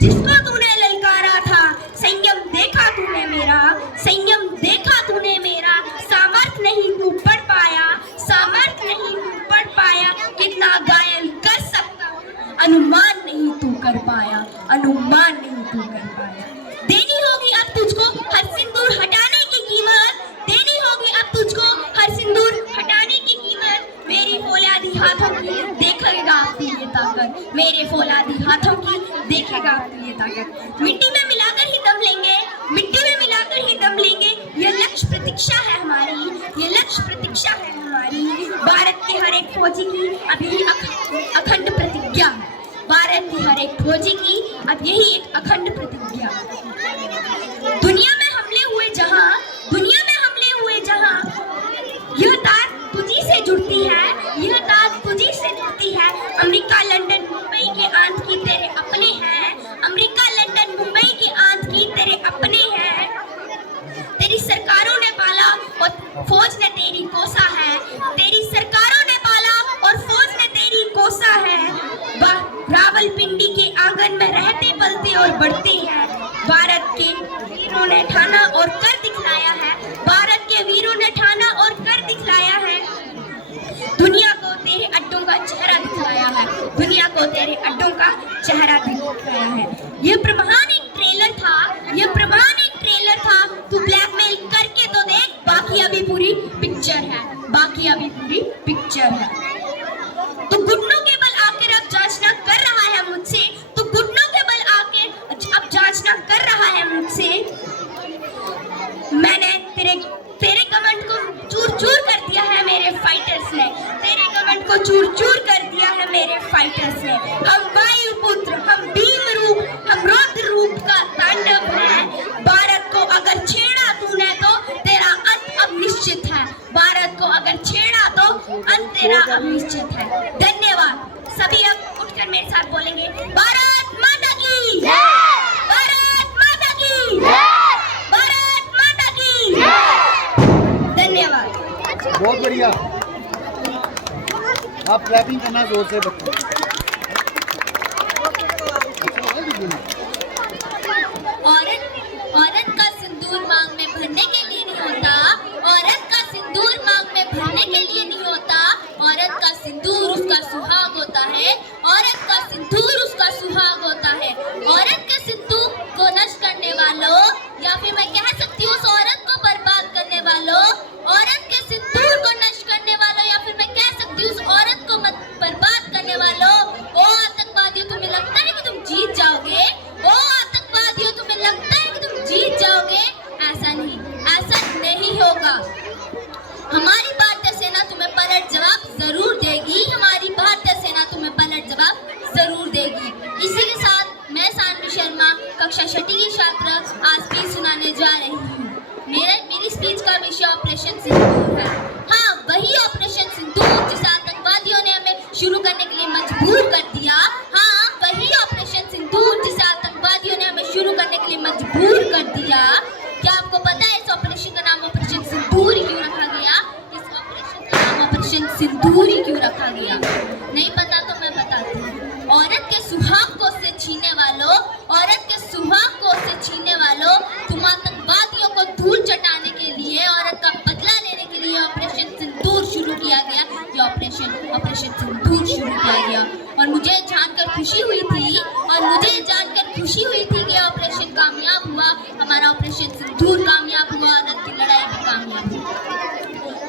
जिसको तूने ललकारा था। संयम देखा तूने मेरा। संयम देखा तूने मेरा। सामर्थ्य नहीं तू पढ़ पाया। सामर्थ्य नहीं तू पढ़ पाया। कितना घायल कर सकता हूँ अनुमान नहीं तू कर पाया। अनुमान नहीं तू कर पाया। देनी होगी अब तुझको हर सिंदूर हटाने की कीमत। देनी होगी अब तुझको हर सिंदूर हटाने की कीमत। मेरी फौलादी हाथों की देखेगा तू ये ताकत। मेरे फौलादी हाथों की देखेगा तू ये ताकत। मिट्टी में मिलाकर ही दम लेंगे। मिट्टी में मिलाकर ही दम लेंगे। ये लक्ष्य प्रतीक्षा है हमारी। ये लक्ष्य प्रतीक्षा है हमारी। भारत के हर एक फौजी की अब यही अखंड प्रतिज्ञा है। भारत के हर एक फौजी की अब यही एक अखंड प्रतिज्ञा। दुनिया में हमले हुए जहां, दुनिया में हमले हुए जहां, यह तार तुझी से जुड़ती है। यह तार तुझी से जुड़ती है। अमेरिका, लंदन, मुंबई के आतंकी तेरे अपने हैं। अमेरिका, लंदन, मुंबई के आतंकी तेरे अपने हैं। तेरी सरकारों ने पाला और फौज ने तेरी कोसा है। तेरी सरकारों ने पाला और फौज ने तेरी कोसा है। रावलपिंडी पिंडी के आंगन में रहते पलते और बढ़ते हैं। भारत के वीरों ने ठाना और कर दिखलाया है, भारत के वीरों ने ठाना और कर दिखलाया है। दुनिया को तेरे अड्डों का चेहरा दिखलाया है, दुनिया को तेरे अड्डों का चेहरा दिखलाया है। ये प्रमाण एक ट्रेलर था, ये प्रमाण एक ट्रेलर था। तू ब्लैकमेल करके तो देख, बाकी अभी पूरी पिक्चर है, बाकी अभी पूरी पिक्चर है। तो घुटनों के बल आकर अब जांचना कर रहा है मुझसे, तो घुटनों के बल आकर अब जांचना कर रहा है मुझसे। मैंने तेरे कमेंट को चूर चूर कर दिया है मेरे फाइटर्स ने, तेरे कमेंट को चूर चूर कर दिया है मेरे फाइटर्स ने। हम वायुपुत्र, हम भीम रूप, हम रौद्र रूप का तांडव है। भारत को अगर छेड़ा तूने तो तेरा अंत अब निश्चित है, भारत को अगर छेड़ा तो अंत तेरा अब निश्चित है। धन्यवाद। सभी अब उठकर मेरे साथ बोलेंगे, भारत माता की जय, भारत माता की जय, भारत माता की जय। धन्यवाद। बहुत बढ़िया, आप क्लैपिंग करना जोर से बच्चों। औरत का सिंदूर मांग में भरने के लिए नहीं होता, औरत का सिंदूर मांग में भरने के लिए नहीं होता। औरत का सिंदूर उसका सुहाग होता है, औरत का सिंदूर उसका सुहाग होता है। औरत के सिंदूर को नष्ट करने वालों, या फिर मैं कह सकती हूँ उस औरत को बर्बाद करने वालों, औरत के सिंदूर को नष्ट करने वालों, या फिर मैं कह सकती हूँ उस औरत को बर्बाद करने वालों। ओ आतंकवादियों, तुम्हें लगता है कि तुम जीत जाओगे? ओ आतंकवादियों, तुम्हें लगता है कि तुम जीत जाओगे? ऐसा नहीं, ऐसा नहीं होगा। हमारी भारतीय सेना तुम्हें पलट जवाब जरूर देगी, हमारी भारतीय सेना तुम्हें पलट जवाब जरूर देगी। इसी के साथ मैं सानवी शर्मा, कक्षा 6 की छात्र, आज स्पीच सुनाने जा रही हूँ। मेरी स्पीच का विषय ऑपरेशन सिंदूर है। हाँ, वही ऑपरेशन सिंदूर जिसे आतंकवादियों ने हमें शुरू करने के लिए मजबूर कर दिया। हाँ, वही ऑपरेशन सिंदूर जिसे आतंकवादियों ने हमें शुरू करने के लिए मजबूर कर दिया। क्या आपको पता है इस ऑपरेशन का नाम ऑपरेशन सिंदूर ही क्यों रखा गया? इस ऑपरेशन का नाम ऑपरेशन सिंदूर ही क्यों रखा गया? नहीं पता तो मैं बताती हूँ। औरत के सुहाग को से छीनने वालों, औरत के सुहाग को से छीनने वालों, तुम आतंकवादियों को धूल चटाने के लिए, औरत का बदला लेने के लिए ऑपरेशन सिंदूर शुरू किया गया। ये ऑपरेशन सिंदूर शुरू किया गया और मुझे जानकर खुशी हुई थी, कि ऑपरेशन कामयाब हुआ, हमारा ऑपरेशन सिंदूर कामयाब हुआ, औरत की लड़ाई भी कामयाब हुई।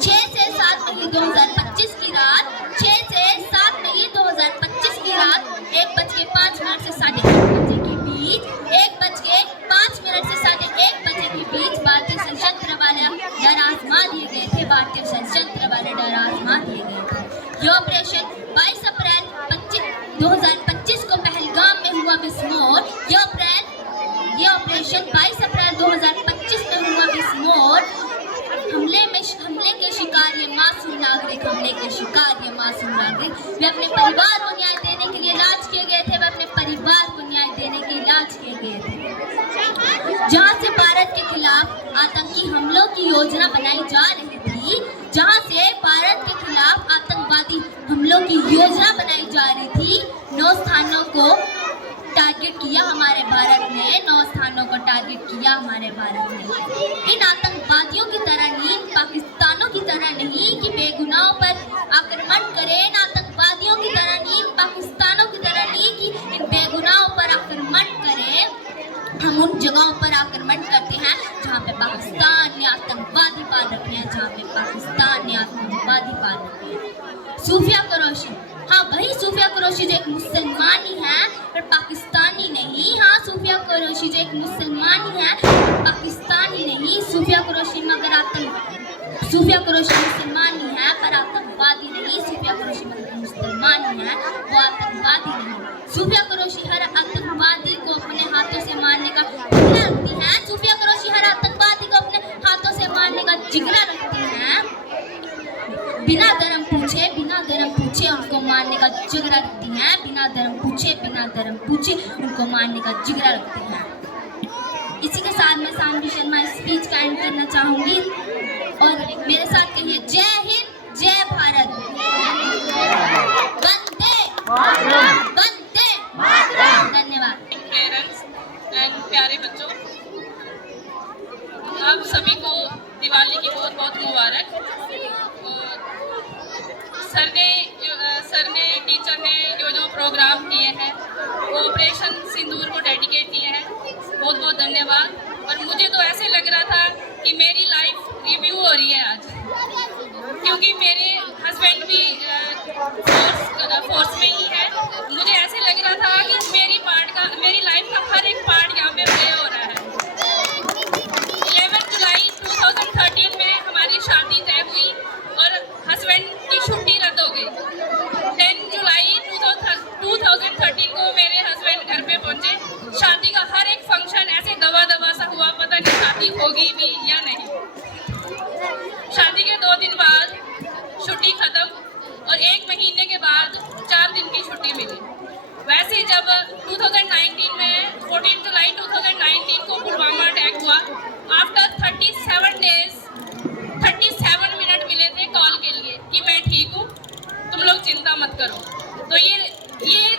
6 से 7 मई 2025 की रात, 6 से 7 मई 2025 की रात 1:05 से 1:30 बजे के बीच, 1:05 से 1:30 बजे के बीच भारतीय सशस्त्र वाले डर आजमा दिए गए थे, भारतीय सशस्त्र वाले डर आजमा दिए गए थे। ये ऑपरेशन 22 अप्रैल 2025 को पहलगाम में हुआ विस्फोट। ये ऑपरेशन 22 अप्रैल 2025 में हुआ विस्फोट। हमले के शिकार ये मासूम नागरिक, वे अपने परिवार को न्याय देने के लिए लाज किए गए थे, वे अपने परिवार को न्याय देने के लाज किए गए थे। जहां से भारत के खिलाफ आतंकी हमलों की योजना बनाई जा रही थी, जहां से भारत के खिलाफ आतंकवादी हमलों की योजना बनाई जा रही थी, 9 स्थानों को टारगेट किया हमारे भारत ने, 9 स्थानों को टारगेट किया हमारे भारत ने। इन आतंकवादियों की तरह नहीं, पाकिस्तानों की तरह नहीं कि बेगुनाहों पर आक्रमण करें, इन आतंकवादियों की तरह नहीं, पाकिस्तानों की तरह नहीं कि इन बेगुनाहों पर आक्रमण करें। हम उन जगहों पर आक्रमण करते हैं जहाँ पे पाकिस्तान ने आतंकवादी पाल रखे हैं, जहाँ पे पाकिस्तान ने आतंकवादी पाल रखे हैं। सूफिया कुरैशी, हाँ वही सूफिया कुरैशी जो एक मुसलमान ही है पर पाकिस्तानी नहीं। हाँ, सूफिया कुरैशी जो एक मुसलमान ही है, पाकिस्तानी नहीं। सूफिया कुरैशी मुसलमान ही है पर आतंकवादी नहीं। सूफिया कुरैशी मगर मुसलमान ही है, वो आतंकवादी नहीं। सूफिया कुरैशी हर आतंकवादी को अपने हाथों से मारने का जिगरा रखती है। सूफिया कुरैशी हर आतंकवादी को अपने हाथों से मारने का जिगरा रखती है। बिना धर्म पूछे उनको मारने का जिगरा रखती हैं। बिना धर्म पूछे उनको मारने का जिगरा रखती हैं। इसी के साथ मैं सानवी शर्मा स्पीच का एंड करना चाहूंगी और मेरे साथ कहिए, जय हिंद, जय भारत, वंदे वंदे बहुत बहुत धन्यवाद। और मुझे तो ऐसे लग रहा था कि मेरी लाइफ रिव्यू हो रही है आज, क्योंकि मेरे हस्बैंड भी फोर्स में ही है। मुझे ऐसे लग रहा था कि मेरी लाइफ का हर एक पार्ट यहाँ पे प्ले हो रहा है। 11 जुलाई 2013 में हमारी शादी तय हुई और हस्बैंड की छुट्टी रद्द हो गई। 10 जुलाई 2013 को मेरे हस्बैंड घर पे पहुंचे। शादी का हर एक फंक्शन ऐसे दबा सा हुआ, पता नहीं शादी होगी भी या नहीं। शादी के 2 दिन बाद छुट्टी खत्म और 1 महीने के बाद 4 दिन की छुट्टी मिली। वैसे जब 2019 में 14 जुलाई 2019 को पुलवामा अटैक हुआ, आफ्टर 37 डेज 37 मिनट मिले थे कॉल के लिए कि मैं ठीक हूँ, तुम लोग चिंता मत करो। तो ये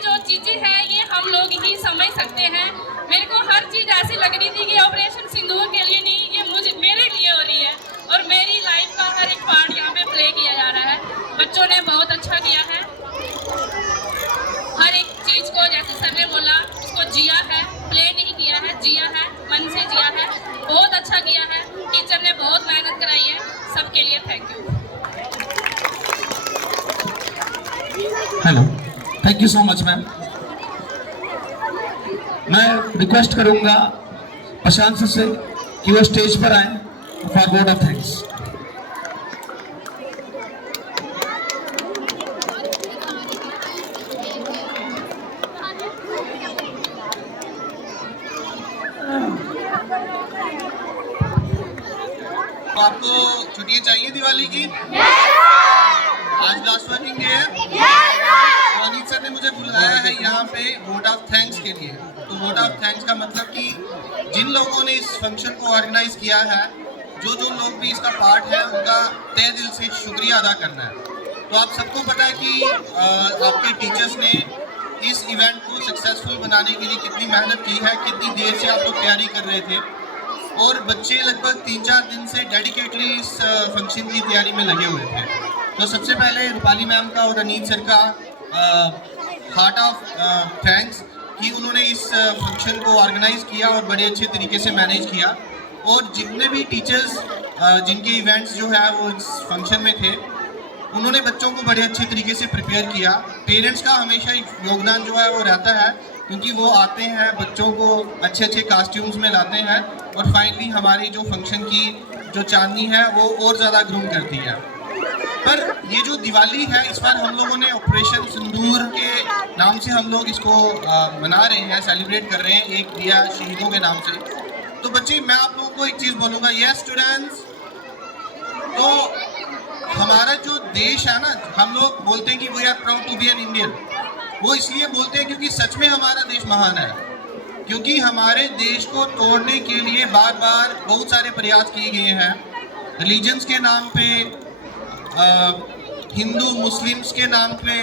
जो चीज़ें हैं ये हम लोग ही समझ सकते हैं। मेरे को हर चीज़ ऐसी लग रही थी कि ऑपरेशन सिंदूर के लिए नहीं, ये मेरे लिए हो रही है और मेरी लाइफ का हर एक पार्ट यहाँ पे प्ले किया जा रहा है। बच्चों ने बहुत अच्छा किया है, हर एक चीज़ को जैसे सर ने बोला उसको जिया है, प्ले नहीं किया है, जिया है, मन से जिया है, बहुत अच्छा किया है। टीचर ने बहुत मेहनत कराई है, सबके लिए thank you. Hello, thank you so much ma'am. मैं रिक्वेस्ट करूंगा प्रशांत सर से कि वो स्टेज पर आए फॉर वोट ऑफ थैंक्स। तो आपको छुट्टियां चाहिए दिवाली की? आज लास्ट वर्किंग डे है। अनिल सर ने मुझे बुलाया है यहाँ पे वोट ऑफ थैंक्स के लिए। तो वोट ऑफ थैंक्स का मतलब कि जिन लोगों ने इस फंक्शन को ऑर्गेनाइज किया है, जो लोग भी इसका पार्ट है, उनका तहे दिल से शुक्रिया अदा करना है। तो आप सबको पता है कि आपके टीचर्स ने इस इवेंट को सक्सेसफुल बनाने के लिए कितनी मेहनत की है, कितनी देर से आप लोग तैयारी कर रहे थे और बच्चे लगभग 3-4 दिन से डेडिकेटली इस फंक्शन की तैयारी में लगे हुए थे। तो सबसे पहले रूपाली मैम का और अनीत सर का हार्ट ऑफ थैंक्स कि उन्होंने इस फंक्शन को ऑर्गेनाइज किया और बड़े अच्छे तरीके से मैनेज किया। और जितने भी टीचर्स जिनके इवेंट्स जो है वो इस फंक्शन में थे, उन्होंने बच्चों को बड़े अच्छे तरीके से प्रिपेयर किया। पेरेंट्स का हमेशा योगदान जो है वो रहता है, क्योंकि वो आते हैं, बच्चों को अच्छे अच्छे कॉस्ट्यूम्स में लाते हैं और फाइनली हमारी जो फंक्शन की जो चांदनी है वो और ज़्यादा ग्रूम करती है। पर ये जो दिवाली है, इस बार हम लोगों ने ऑपरेशन सिंदूर के नाम से हम लोग इसको मना रहे हैं, सेलिब्रेट कर रहे हैं, एक दिया शहीदों के नाम से। तो बच्चे, मैं आप लोगों को एक चीज़ बोलूँगा, यस स्टूडेंट्स, तो हमारा जो देश है ना, हम लोग बोलते हैं कि we are proud to be an Indian. वो इसलिए बोलते हैं क्योंकि सच में हमारा देश महान है, क्योंकि हमारे देश को तोड़ने के लिए बार बार बहुत सारे प्रयास किए गए हैं, रिलीजन्स के नाम पे, हिंदू मुस्लिम्स के नाम पे,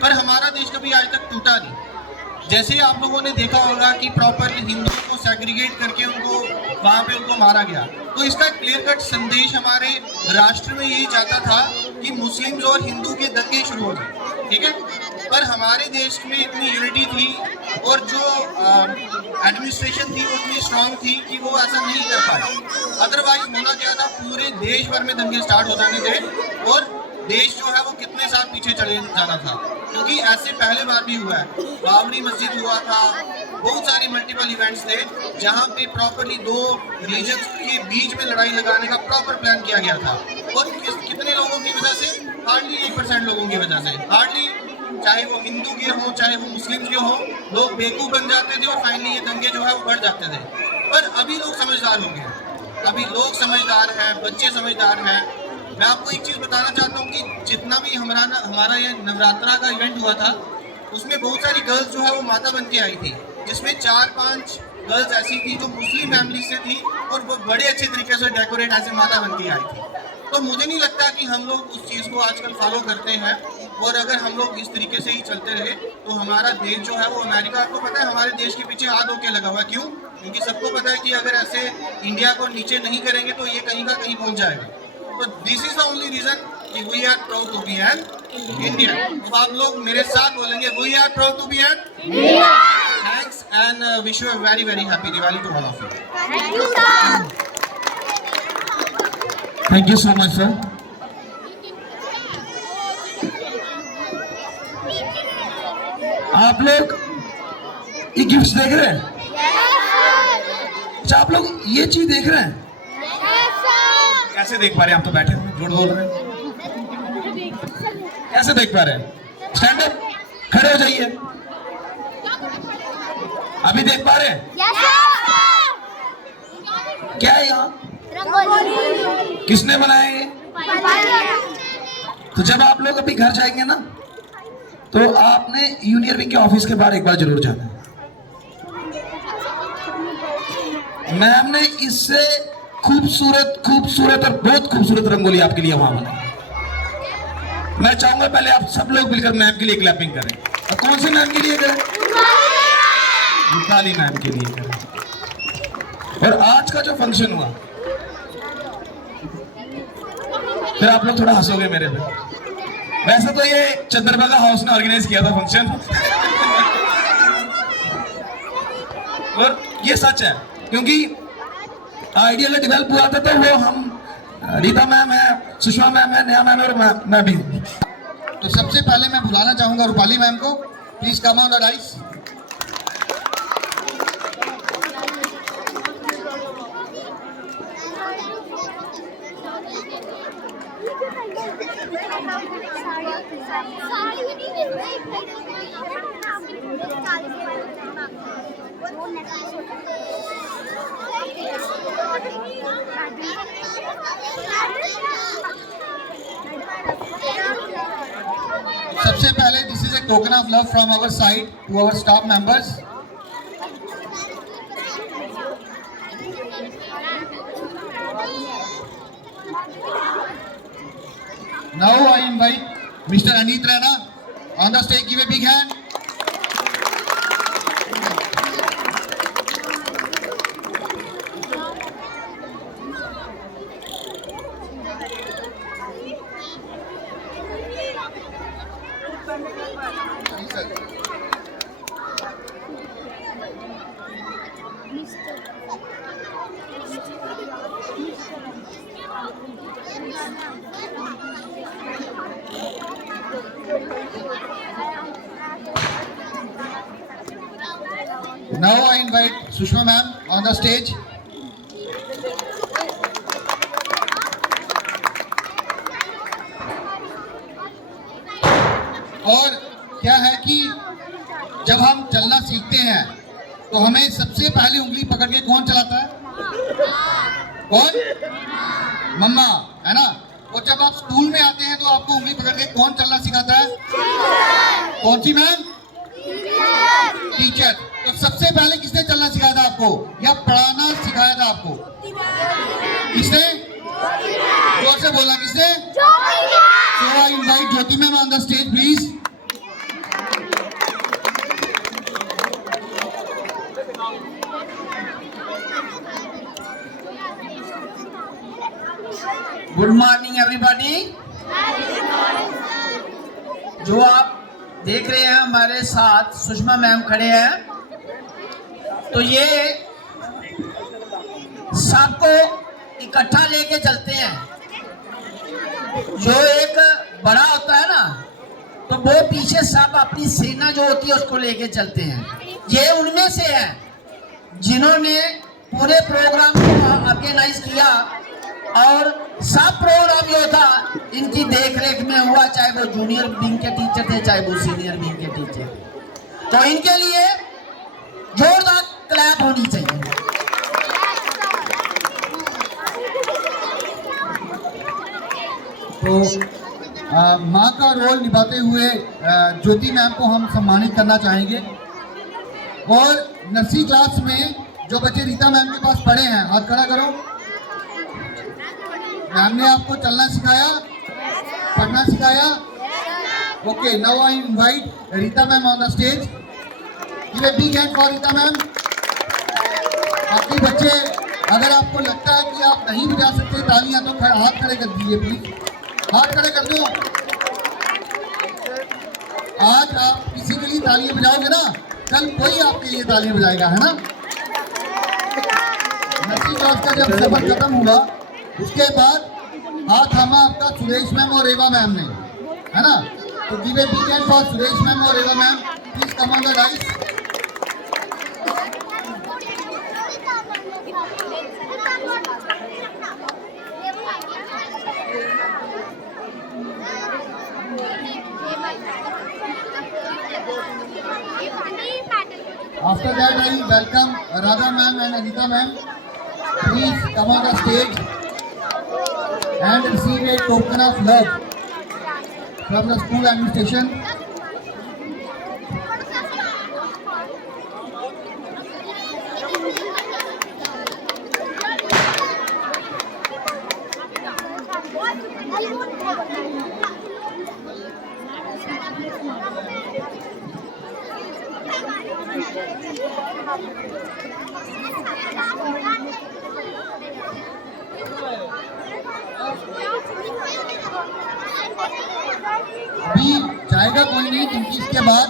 पर हमारा देश कभी आज तक टूटा नहीं। जैसे आप लोगों ने देखा होगा कि प्रॉपरली हिंदुओं को सेग्रीगेट करके उनको वहाँ पे उनको मारा गया। तो इसका क्लियर कट संदेश हमारे राष्ट्र में यही चाहता था कि मुस्लिम्स और हिंदू के दंगे शुरू हो जाए, ठीक है। पर हमारे देश में इतनी यूनिटी थी और जो एडमिनिस्ट्रेशन थी वो इतनी स्ट्रांग थी कि वो ऐसा नहीं कर पाए। अदरवाइज होना क्या था, पूरे देश भर में दंगे स्टार्ट हो जाने थे और देश जो है वो कितने साल पीछे चले जाना था, क्योंकि ऐसे पहले बार भी हुआ है। बाबरी मस्जिद हुआ था, बहुत सारी मल्टीपल इवेंट्स थे जहाँ पे प्रॉपरली 2 रिलीजन्स के बीच में लड़ाई लगाने का प्रॉपर प्लान किया गया था। और कितने लोगों की वजह से? हार्डली 1% लोगों की वजह से। हार्डली, चाहे वो हिंदू के हों चाहे वो मुस्लिम के हों, लोग बेवकूफ़ बन जाते थे और फाइनली ये दंगे जो है वो बढ़ जाते थे। पर अभी लोग समझदार हो गए, अभी लोग समझदार हैं, बच्चे समझदार हैं। मैं आपको एक चीज़ बताना चाहता हूँ कि जितना भी हमारा ये नवरात्रा का इवेंट हुआ था, उसमें बहुत सारी गर्ल्स जो है वो माता बन के आई थी, जिसमें 4-5 गर्ल्स ऐसी थी जो मुस्लिम फैमिली से थी और वो बड़े अच्छे तरीके से डेकोरेट ऐसे माता बन के आई थी। तो मुझे नहीं लगता कि हम लोग उस चीज़ को आजकल फॉलो करते हैं, और अगर हम लोग इस तरीके से ही चलते रहे तो हमारा देश जो है वो, अमेरिका, आपको पता है हमारे देश के पीछे हाथ होके लगा हुआ है। क्यों? क्योंकि सबको पता है कि अगर ऐसे इंडिया को नीचे नहीं करेंगे तो ये कहीं का कहीं पहुँच जाएगा। तो this is the only reason कि we are proud to be an Indian. तो आप लोग मेरे साथ बोलेंगे, we are proud to be an Indian. Thanks and wish you a very very happy Diwali to all of you. Thank you, sir. Thank you so much sir. आप लोग ये gifts देख रहे हैं? अच्छा, आप लोग ये चीज देख रहे हैं? कैसे देख पा रहे हैं? आप तो बैठे हैं, झूठ बोल रहे हैं। कैसे देख पा रहे हैं? स्टैंड अप, खड़े हो जाइए। अभी देख पा रहे हैं? क्या है यहाँ? किसने बनाया ये? तो जब आप लोग अभी घर जाएंगे ना, तो आपने यूनियर विंग के ऑफिस के बाहर एक बार जरूर जाना है। मैम ने इससे खूबसूरत और बहुत खूबसूरत रंगोली आपके लिए वहां बनाई। मैं चाहूंगा पहले आप सब लोग मिलकर मैम के लिए क्लैपिंग करें। और कौन से मैम के लिए करें? रूपाली मैम के लिए करें। और आज का जो फंक्शन हुआ, फिर आप लोग थोड़ा हंसोगे मेरे पे। वैसे तो ये चंद्रभागा हाउस ने ऑर्गेनाइज किया था फंक्शन, और ये सच है क्योंकि आइडिया डेवलप हुआ था, तो वो हम रीता मैम है, सुषमा मैम है, नेहा मैम है और मैं भी हूँ। तो सबसे पहले मैं बुलाना चाहूंगा रूपाली मैम को। Please come on the dais. सबसे पहले this is a token of love from our side to our staff members. Now I invite Mr. Aneet Rana on the stage. Give a big hand. Now I invite Sushma ma'am on the stage. और क्या है कि जब हम चलना सीखते हैं तो हमें सबसे पहले उंगली पकड़ के कौन चलाता है? कौन? मम्मा, है ना? और जब आप स्कूल में आते हैं तो आपको उंगली पकड़ के कौन चलना सिखाता है? कौन सी मैम? टीचर। तो सबसे पहले किसने चलना सिखाया था आपको, या पढ़ाना सिखाया था आपको? किसने? जोर से बोला, किसने? So I invite Jyoti ma'am on the stage, please. Good morning everybody. जो आप देख रहे हैं हमारे साथ सुषमा मैम खड़े हैं, तो ये सबको इकट्ठा लेके चलते हैं। जो एक बड़ा होता है ना, तो वो पीछे सब अपनी सेना जो होती है उसको लेके चलते हैं। ये उनमें से है जिन्होंने पूरे प्रोग्राम को ऑर्गेनाइज किया, और सब प्रोग्राम जो था इनकी देखरेख में हुआ, चाहे वो जूनियर विंग के टीचर थे, चाहे वो सीनियर विंग के टीचर थे। तो इनके लिए जोरदार क्लैप होनी चाहिए। तो माँ का रोल निभाते हुए ज्योति मैम को हम सम्मानित करना चाहेंगे। और नर्सरी क्लास में जो बच्चे रीता मैम के पास पढ़े हैं, हाथ खड़ा करो। मैम ने आपको चलना सिखाया, पढ़ना सिखाया? Okay, now I invite Rita ma'am on the stage. Give a big hand for Rita ma'am. बाकी बच्चे, अगर आपको लगता है कि आप नहीं बजा सकते तालियां, तो हाथ खड़े कर दीजिए प्लीज, हाथ खड़े कर दो। आज आप किसी के लिए तालियां बजाओगे ना, कल कोई आपके लिए ताली बजाएगा, है ना? नर्सिंग क्लास का जब सफर खत्म हुआ उसके बाद हाथ थामा आपका सुरेश मैम और रेवा मैम ने, है ना? तो give a big hand for Suresh ma'am और Reva ma'am, please come on the dais. After that, I welcome Radha ma'am and Anita ma'am. Please come on the stage and receive a token of love from the school administration. अभी जाएगा कोई नहीं क्योंकि इसके बाद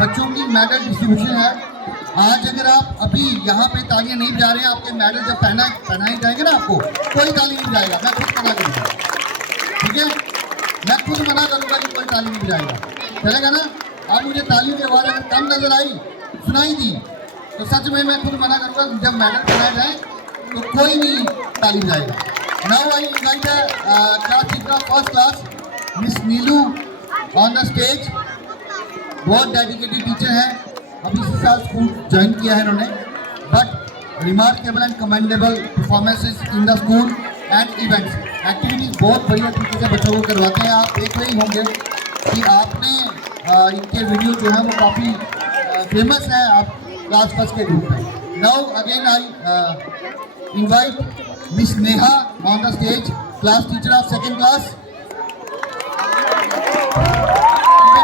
बच्चों की मेडल डिस्ट्रीब्यूशन है। आज अगर आप अभी यहाँ पे तालियां नहीं बजा रहे हैं, आपके मेडल जब पहनाए जाएंगे ना आपको, कोई ताली नहीं बजाएगा। मैं खुद मना करूँगा, ठीक है? मैं खुद मना करूँगा कि कोई ताली नहीं बजाएगा, चलेगा ना? आप मुझे तालियों की आवाज़ अगर कम नजर आई, सुनाई दी, तो सच में मैं खुद मना करूँगा। जब मेडल पहनाए जाए तो कोई नहीं ताली बजाएगा। Now I invite class teacher of first class miss Neelu on the stage. बहुत डेडिकेटेड टीचर हैं, अभी इसी साल स्कूल ज्वाइन किया है इन्होंने, but remarkable and commendable performances in the school and events. Activities बहुत बढ़िया तरीके से बच्चों को करवाते हैं। आप देख रहे ही होंगे कि आपने इनके वीडियो जो है वो काफ़ी फेमस है आप क्लास फर्स्ट के ग्रुप में। Now again I invite miss Neha on the stage, class teacher of second class.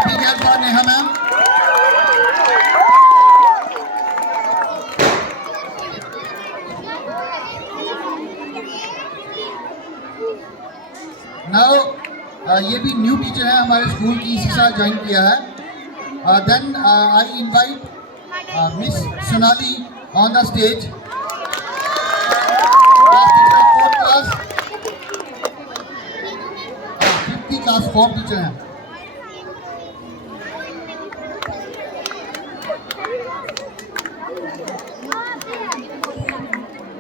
Big hand for Neha ma'am. Now ये भी न्यू टीचर है हमारे स्कूल की, इसी साल ज्वाइन किया है। Then I invite miss Sonali on the stage, class 50 class form teacher हैं।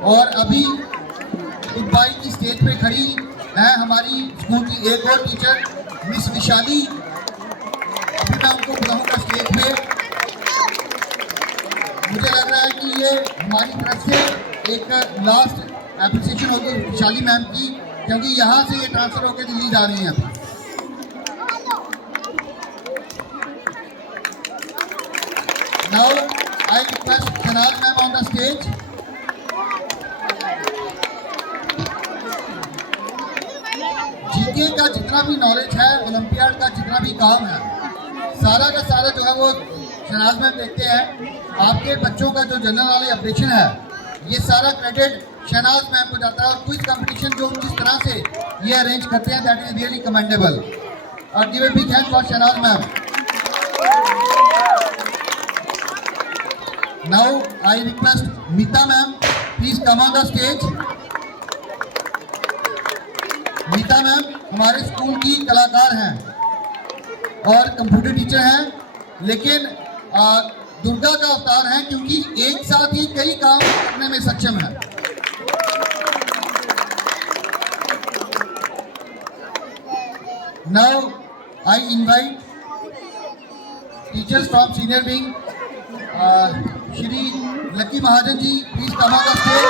और अभी गुड बाई की स्टेज पे खड़ी है हमारी स्कूल की एक और टीचर मिस विशाली। अभी मैं उनको बुलाऊंगा स्टेज पे। मुझे लग रहा है कि ये हमारी तरफ से एक लास्ट एप्रिसिएशन होगी विशाली मैम की, क्योंकि यहाँ से ये ट्रांसफर होकर दिल्ली जा रही हैं अभी। Now I request Shahnaz ma'am on the stage. GK का जितना भी नॉलेज है, ओलंपियाड का जितना भी काम है, सारा का सारा जो है वो शनाज मैम देखते हैं। आपके बच्चों का जो जनरल नॉलेज ऑपरेशन है, ये सारा क्रेडिट शनाज मैम को जाता है। और क्विज कंपटीशन जो जिस तरह से ये अरेंज करते हैं, दैट इज रियली कमेंडेबल। और give a big hand for Shanaz ma'am. Now I request Meeta ma'am, please come on the stage. Meeta ma'am हमारे स्कूल की कलाकार हैं और कंप्यूटर टीचर हैं, लेकिन दुर्गा का अवतार हैं, क्योंकि एक साथ ही कई काम करने में सक्षम है। Now I invite teachers from senior wing, Shri Lucky Mahajan ji, please come on the stage.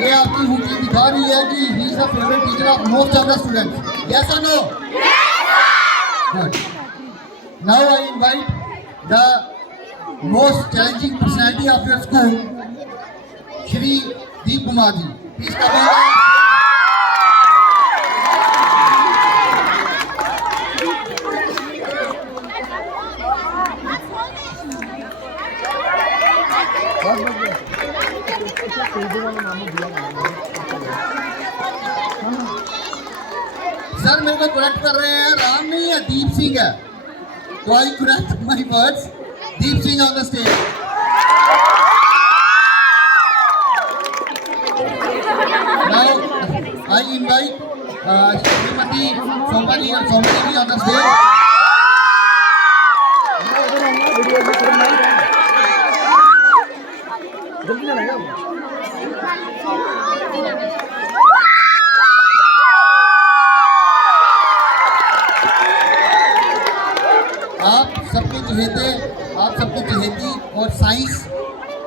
ये आपकी हुकी दिखा रही है कि he is the favourite teacher of most of the students. Yes और no? Good. Now I invite the most challenging personality of your school, Shri Deep Kumar ji, please come on. Sir मेरे को करेक्ट कर रहे हैं, राम नहीं है, दीप सिंह है। तो आई correct my words, Deep Singh on the stage. Now I invite Shrimati Somali और सोमाली ऑन द स्टेज। आप सबके चहेती और साइंस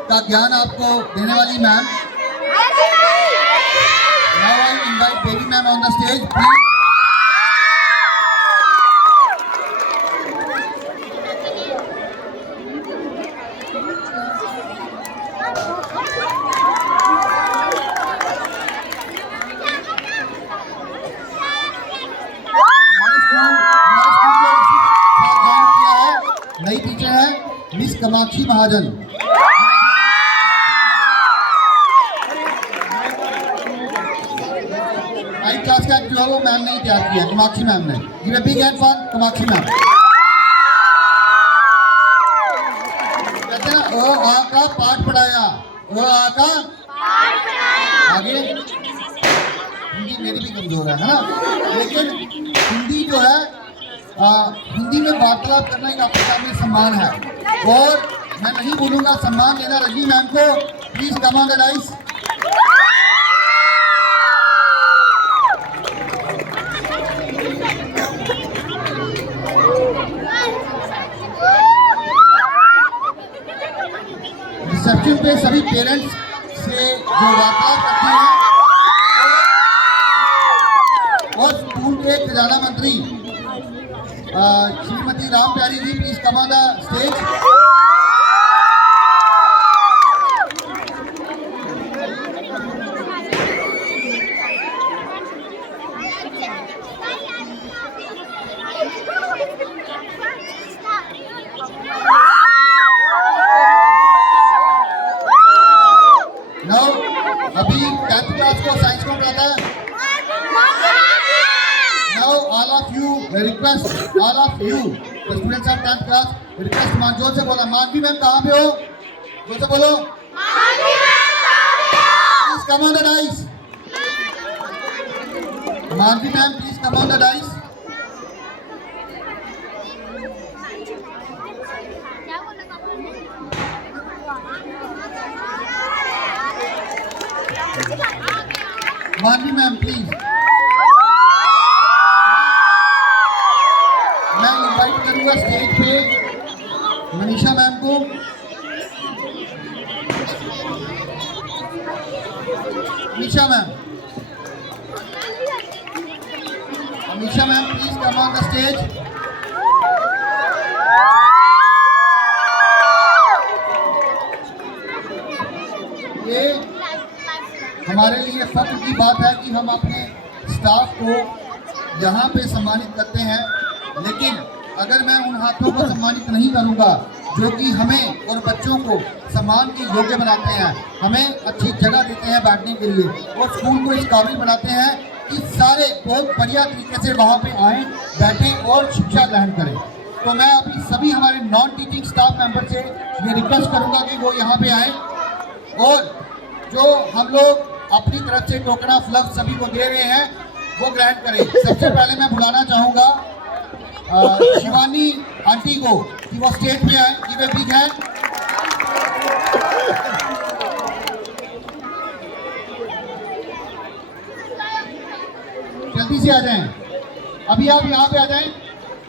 का ज्ञान आपको देने वाली ma'am, now I invite baby ma'am on the stage please. नई टीचर है मिस कामाक्षी महाजन। आई क्लास का जो है वो मैम ने तैयार किया, कामाक्षी मैम ने। Give a big hand for Kamakshi ma'am. कहते हैं ना ओ आ का पाठ पढ़ाया, ओ आ का आगे। हिंदी मेरी भी कमजोर है ना, लेकिन हिंदी जो है हिंदी में वार्तालाप करना एक आपके सामने सम्मान है। और मैं नहीं बोलूंगा सम्मान देना रजनी मैम को। Please come on the rice. Reception पे सभी पेरेंट्स से जो वार्तालाप करती हैं और स्कूल के खजाना मंत्री Shrimati Ram Pyari ji please come on the stage. Now अभी 10th क्लास को साइंस कौन पढ़ाता है? Now all of you request, all of you the students of 10th class request मान जोर से बोला। मानवी मैम कहाँ पे हो? जोर से बोलो। मानवी मैम कहाँ पे हो? Please come on the dice. मानवी ma'am please come on the dice. मानवी मैम प्लीज। मैं इनवाइट करूंगा स्टेज पे मनीषा मैम को। Manisha ma'am, Manisha ma'am please come on the stage. ये हमारे लिए फख्र की बात है कि हम अपने स्टाफ को यहाँ पे सम्मानित करते हैं, लेकिन अगर मैं उन हाथों को सम्मानित नहीं करूँगा जो कि हमें और बच्चों को सम्मान के योग्य बनाते हैं, हमें अच्छी जगह देते हैं बैठने के लिए और स्कूल को इस काबिल बनाते हैं कि सारे बहुत बढ़िया तरीके से वहाँ पे आएँ, बैठें और शिक्षा ग्रहण करें। तो मैं अभी सभी हमारे नॉन टीचिंग स्टाफ मेंबर से ये रिक्वेस्ट करूँगा कि वो यहाँ पे आएँ और जो हम लोग अपनी तरफ से टोकन ऑफ लव सभी को दे रहे हैं वो ग्रहण करें। सबसे पहले मैं बुलाना चाहूँगा शिवानी आंटी को कि वो स्टेज पे आए। Give a big hand. जल्दी से आ जाएं, अभी आप यहाँ पे आ जाएं।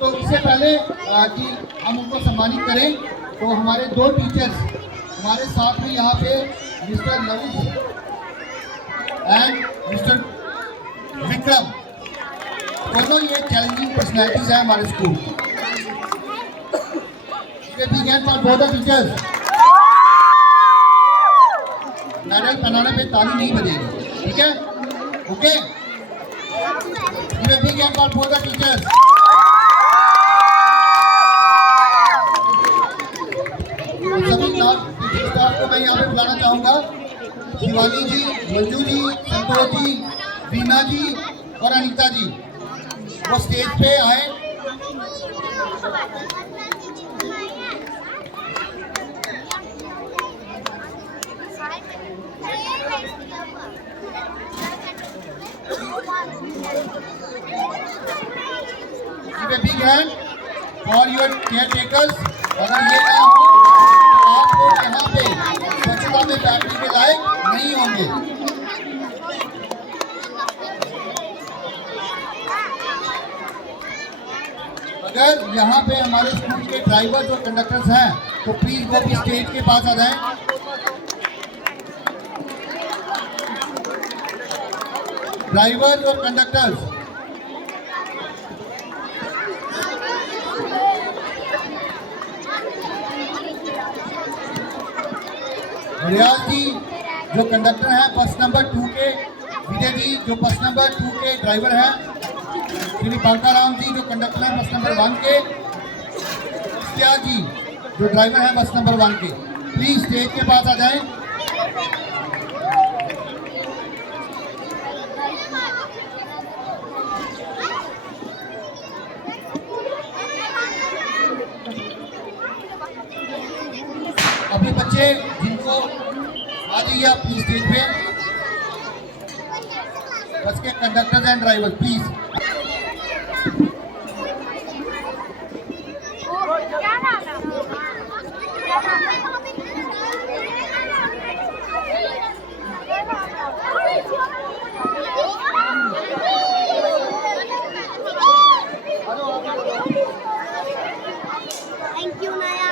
तो इससे पहले कि हम उनको सम्मानित करें तो हमारे दो टीचर्स हमारे साथ में यहाँ पे mister Naveen and mister Vikram, दोनों ये चैलेंजिंग पर्सनैलिटीज हैं हमारे school. For both the teachers. Medal बनाने पे ताली नहीं बजेगी, ठीक है? Okay, big hand for both the teachers. सभी टीचिंग स्टाफ को मैं यहाँ पे बुलाना चाहूँगा शिवानी जी, मंजू जी, संतोष जी, वीना जी और अनीता जी, वो स्टेज पे आए। Give a big hand for your caretakers। अगर ये ना हो तो आप लोग यहाँ पे स्वच्छता में बैठने के लायक नहीं होंगे। अगर यहाँ पे हमारे स्कूल के ड्राइवर्स और कंडक्टर्स हैं तो प्लीज वो भी स्टेज के पास आ जाएं। ड्राइवर्स और कंडक्टर्स, रियाज जी जो कंडक्टर हैं बस नंबर 2 के, विजय जी जो बस नंबर 2 के ड्राइवर हैं, श्री बांकाराम जी जो कंडक्टर हैं बस नंबर 1 के, इश्तियाक जी जो ड्राइवर हैं बस नंबर 1 के, प्लीज स्टेज के पास आ जाएं। अभी बच्चे जिनको आ जाइए आप प्लीज स्टेज पे, बस के conductor and driver please. Thank you नया।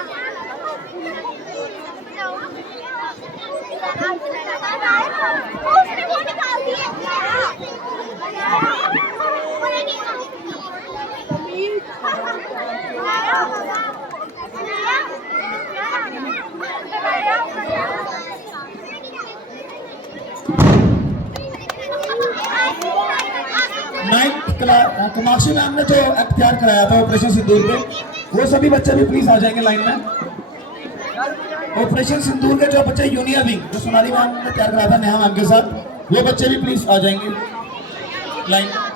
कमाक्षी मैम ने जो अख्तियार कराया था ऑपरेशन सिंदूर पे, वो सभी बच्चे भी प्लीज आ जाएंगे लाइन में। ऑपरेशन सिंदूर के जो बच्चे यूनियर विंग जो सोनाली मैम ने तैयार कराया था नेहा मैम के साथ, वो बच्चे भी प्लीज आ जाएंगे लाइन में।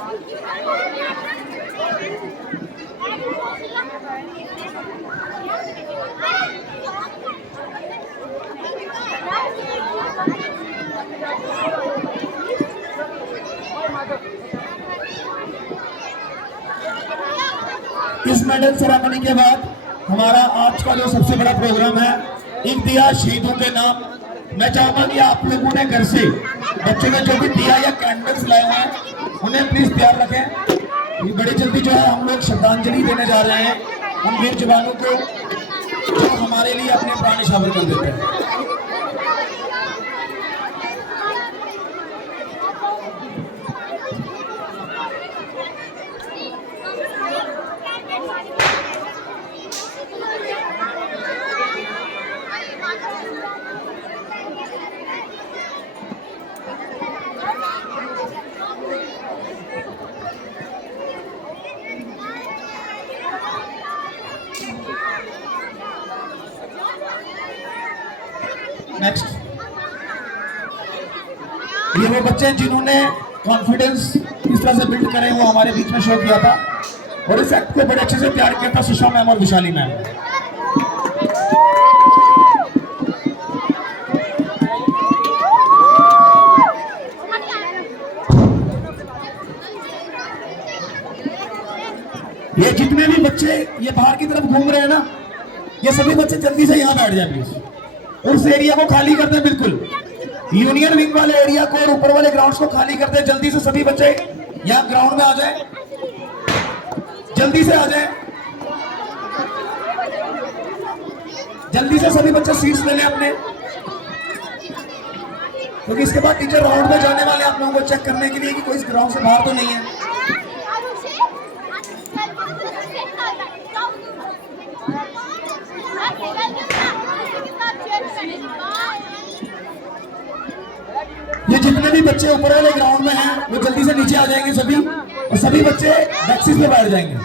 इस मेडल सेरेमनी के बाद हमारा आज का जो सबसे बड़ा प्रोग्राम है एक दिया शहीदों के नाम। मैं चाहूंगा कि आप लोगों ने घर से बच्चों ने जो भी दिया या कैंडल्स लाए हैं उन्हें प्लीज तैयार रखें। ये बड़ी जल्दी जो है हम लोग श्रद्धांजलि देने जा रहे हैं उन वीर जवानों को जो हमारे लिए अपने प्राण न्यौछावर कर देते हैं। नेक्स्ट, ये वो बच्चे हैं जिन्होंने कॉन्फिडेंस इस तरह से बिल्ड करें वो हमारे बीच में शो किया था और इस एक्ट को बड़े अच्छे से तैयार किया था सुषमा मैम और विशाली मैम। ये जितने भी बच्चे ये बाहर की तरफ घूम रहे हैं ना, ये सभी बच्चे जल्दी से यहाँ बैठ जाए प्लीज। उस एरिया को खाली कर दें, बिल्कुल यूनियन विंग वाले एरिया को और ऊपर वाले ग्राउंड्स को खाली कर दें। जल्दी से सभी बच्चे यहाँ ग्राउंड में आ जाएं, जल्दी से आ जाएं, जल्दी से सभी बच्चे सीट्स ले लें अपने, क्योंकि इसके बाद टीचर राउंड में जाने वाले आप लोगों को चेक करने के लिए कि कोई इस ग्राउंड से बाहर तो नहीं है। ये जितने भी बच्चे ऊपर वाले ग्राउंड में हैं वो जल्दी से नीचे आ जाएंगे सभी, और सभी बच्चे डेस्क पे बैठ जाएंगे।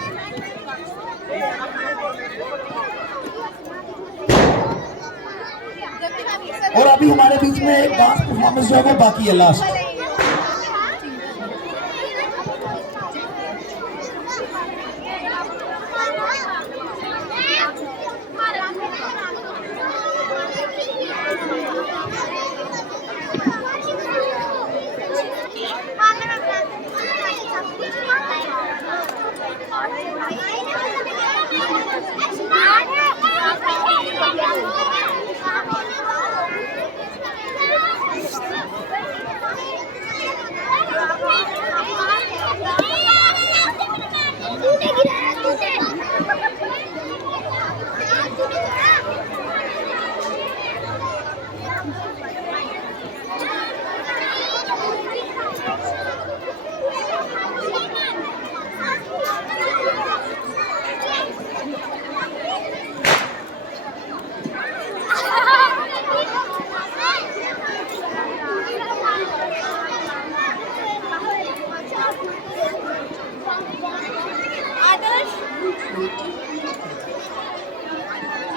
और अभी हमारे बीच में एक डांस परफॉर्मेंस जो है वो बाकी है लास्ट।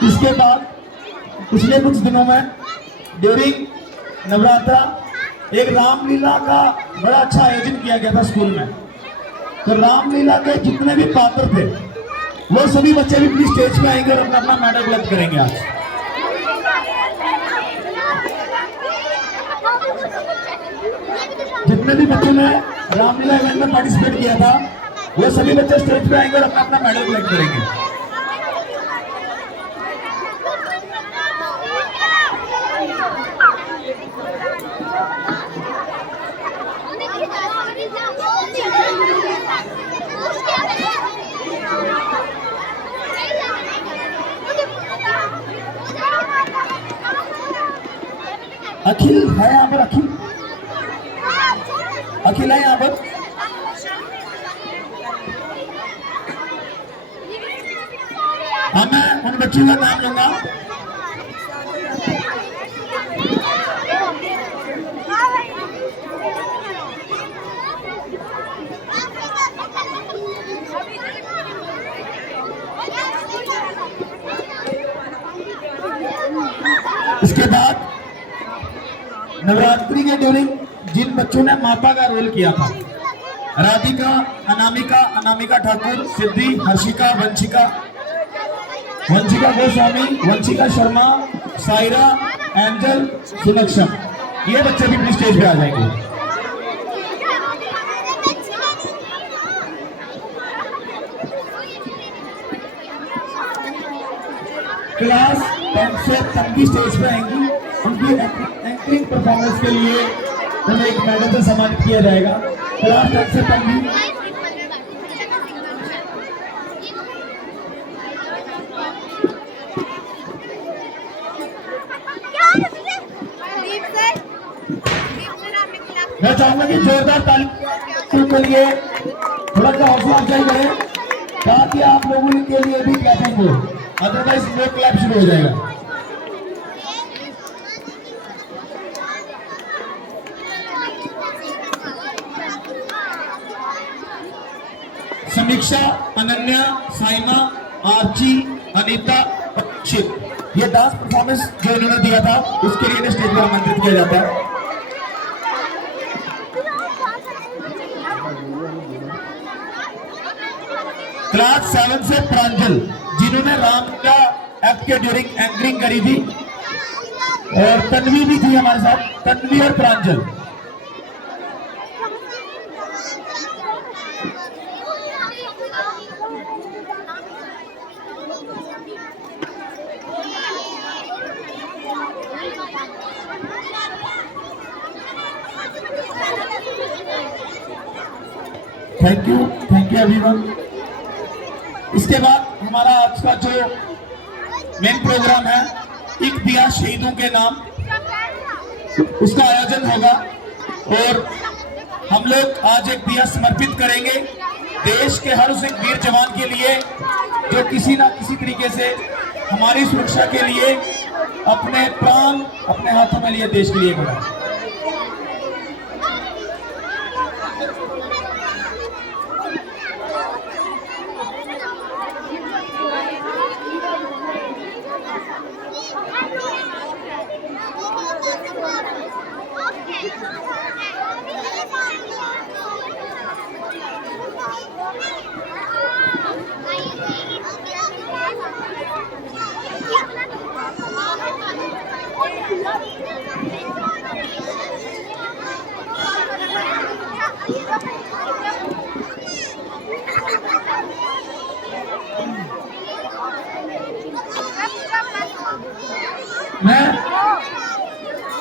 इसके बाद पिछले कुछ दिनों में ड्यूरिंग नवरात्रा एक रामलीला का बड़ा अच्छा आयोजन किया गया था स्कूल में। तो रामलीला के जितने भी पात्र थे वो सभी बच्चे भी प्लीज स्टेज पे आएंगे और अपना अपना मेडल कलेक्ट करेंगे आज। जितने भी बच्चों ने रामलीला इवेंट में पार्टिसिपेट किया था वो सभी बच्चे स्टेज पे आएंगे और अपना अपना मेडल कलेक्ट करेंगे। अखिल है यहाँ पर, अखिल है यहाँ पर। हाँ, मैं उन बच्चों का नाम लूंगा। इसके बाद नवरात्रि के ड्यूरिंग जिन बच्चों ने माता का रोल किया था, राधिका, अनामिका, अनामिका ठाकुर, सिद्धि, हर्षिका, वंशिका गोस्वामी, वंशिका शर्मा, सायरा, एंजल, सुलक्षण, ये बच्चे भी अपनी स्टेज पे आ जाएंगे। क्लास 10 से तन्वी स्टेज पे आएंगी। उनकी एक्टिंग परफॉर्मेंस के लिए उन्हें एक मेडल से सम्मानित किया जाएगा। क्लास 10 से तन्वी। मैं चाहूंगा कि जोरदार ताली के लिए थोड़ा सा हौसला अफजाई करें ताकि आप लोगों के लिए भी क्लैपिंग हो, अदरवाइज नो क्लैप शुरू हो जाएगा। समीक्षा, अनन्या, साइमा, आर्ची, अनीता, शिव, ये डांस परफॉर्मेंस जो उन्होंने दिया था उसके लिए स्टेज पर आमंत्रित किया जाता है। क्लास 7 से प्रांजल, जिन्होंने रामलीला एक्ट के ड्यूरिंग एंकरिंग करी थी, और तन्वी भी थी हमारे साथ, तन्वी और प्रांजल। Thank you everyone. इसके बाद हमारा आज का जो मेन प्रोग्राम है, एक दिया शहीदों के नाम, उसका आयोजन होगा और हम लोग आज एक दिया समर्पित करेंगे देश के हर उस एक वीर जवान के लिए जो किसी ना किसी तरीके से हमारी सुरक्षा के लिए अपने प्राण अपने हाथों में लिए देश के लिए बढ़ा। मैं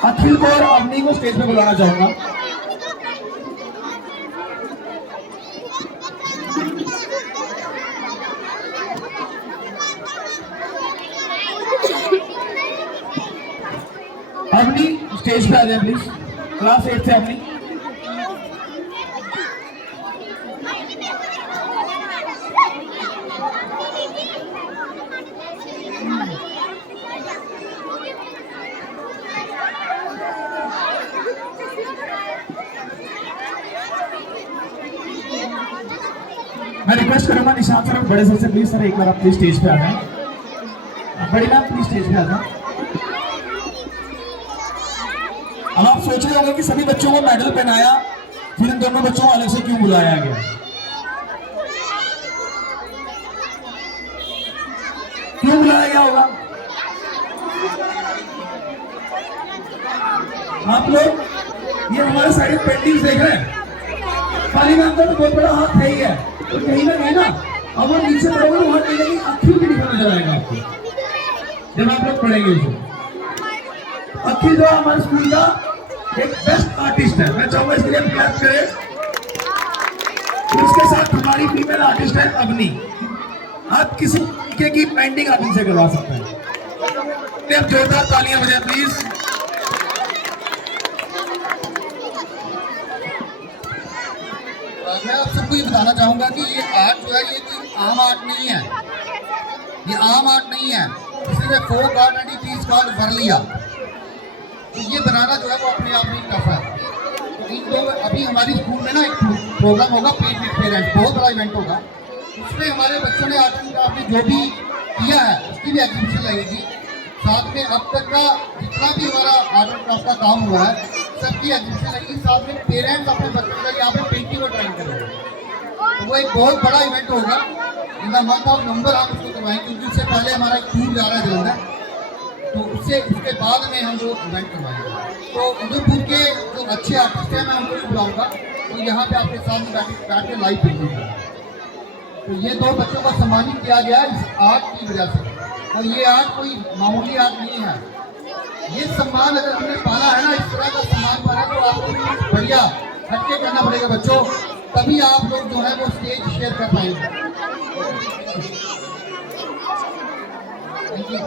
अखिल को और अवनी को स्टेज पे बुलाना चाहूंगा। अवनी स्टेज पे आ जाए प्लीज, क्लास 8 से अवनी। मैं रिक्वेस्ट करूंगा निशांत सर बड़े सर से, प्लीज सर एक बार आप प्लीज स्टेज पे आ जाए। बड़ी मैम प्लीज स्टेज पे आ जाए। अब आप सोच रहे होंगे कि सभी बच्चों को मेडल पहनाया, फिर इन दोनों बच्चों को अलग से क्यों बुलाया गया? क्यों बुलाया गया होगा? आप लोग ये हमारे साइड पेंटिंग्स देख रहे हैं, काली मैम का तो बहुत बड़ा हाथ है ही है, तो कहीं ना कहीं ना अब वो नीचे पढ़ोगे तो वहां कहीं ना कहीं अखिल भी लिखा नजर आएगा आपको जब आप लोग पढ़ेंगे उसे। अखिल जो हमारे स्कूल का एक बेस्ट आर्टिस्ट है, मैं चाहूंगा इसके लिए क्लैप करें। उसके साथ हमारी फीमेल आर्टिस्ट है अवनी। आप किसी की पेंटिंग आप इनसे करवा सकते हैं। अब जोरदार तालियां बजाएं प्लीज। मैं आप सबको ये बताना चाहूँगा कि ये आर्ट जो है ये कोई आम आर्ट नहीं है, ये आम आर्ट नहीं है। इसलिए folk art and it is called Warli. तो ये बनाना जो है वो अपने आप में टफ है। तो इन दो अभी हमारी स्कूल में ना एक प्रोग्राम होगा पेंट विद पेरेंट्स, बहुत बड़ा इवेंट होगा। उसमें हमारे बच्चों ने आर्ट एंड क्राफ्ट में जो भी किया है उसकी भी एग्जीबिशन लगेगी। साथ में अब तक का जितना भी हमारा आर्ट एंड क्राफ्ट का काम हुआ है सबकी एग्जीबिशन लगेगी। साथ में पेरेंट्स अपने बच्चों का यहाँ पे पेंटिंग और ड्राइंग करेंगे। तो वो एक बहुत बड़ा इवेंट होगा। In the month of November हम उसको करवाएंगे, क्योंकि उससे पहले हमारा एक टूर जा रहा है जलंधर, तो उसके बाद में हम वो इवेंट करवाएंगे। तो उदयपुर के जो अच्छे आर्टिस्ट हैं मैं उनको भी बुलाऊँगा, तो यहाँ पे आपके सामने बैठ के लाइव पेंटिंग करेंगे। तो ये दो बच्चों को सम्मानित किया गया है इस आर्ट की वजह से। और ये आर्ट कोई मामूली आर्ट नहीं है। ये सम्मान अगर हमने पाना है ना, इस तरह का सम्मान पाना, तो आपको बढ़िया हटके करना पड़ेगा बच्चों, तभी आप लोग जो है वो स्टेज शेयर कर पाएंगे। Thank you.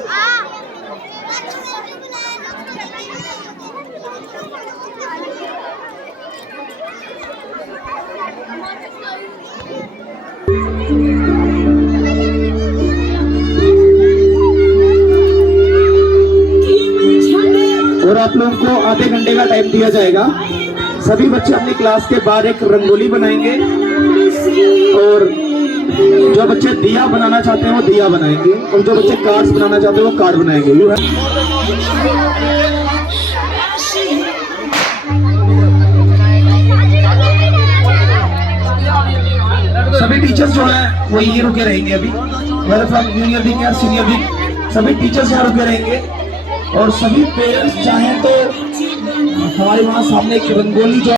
और आप लोगों को आधे घंटे का टाइम दिया जाएगा। सभी बच्चे अपनी क्लास के बाहर एक रंगोली बनाएंगे और जो बच्चे दिया बनाना चाहते हैं वो दिया बनाएंगे और जो बच्चे कार्ड्स बनाना चाहते हैं वो कार्ड बनाएंगे। सभी टीचर्स जो हैं वो ये रुके रहेंगे अभी, जूनियर भी क्या सीनियर भी, सभी टीचर्स यहाँ रुके रहेंगे। और सभी पेरेंट्स चाहें तो हमारे वहाँ सामने एक रंगोली जो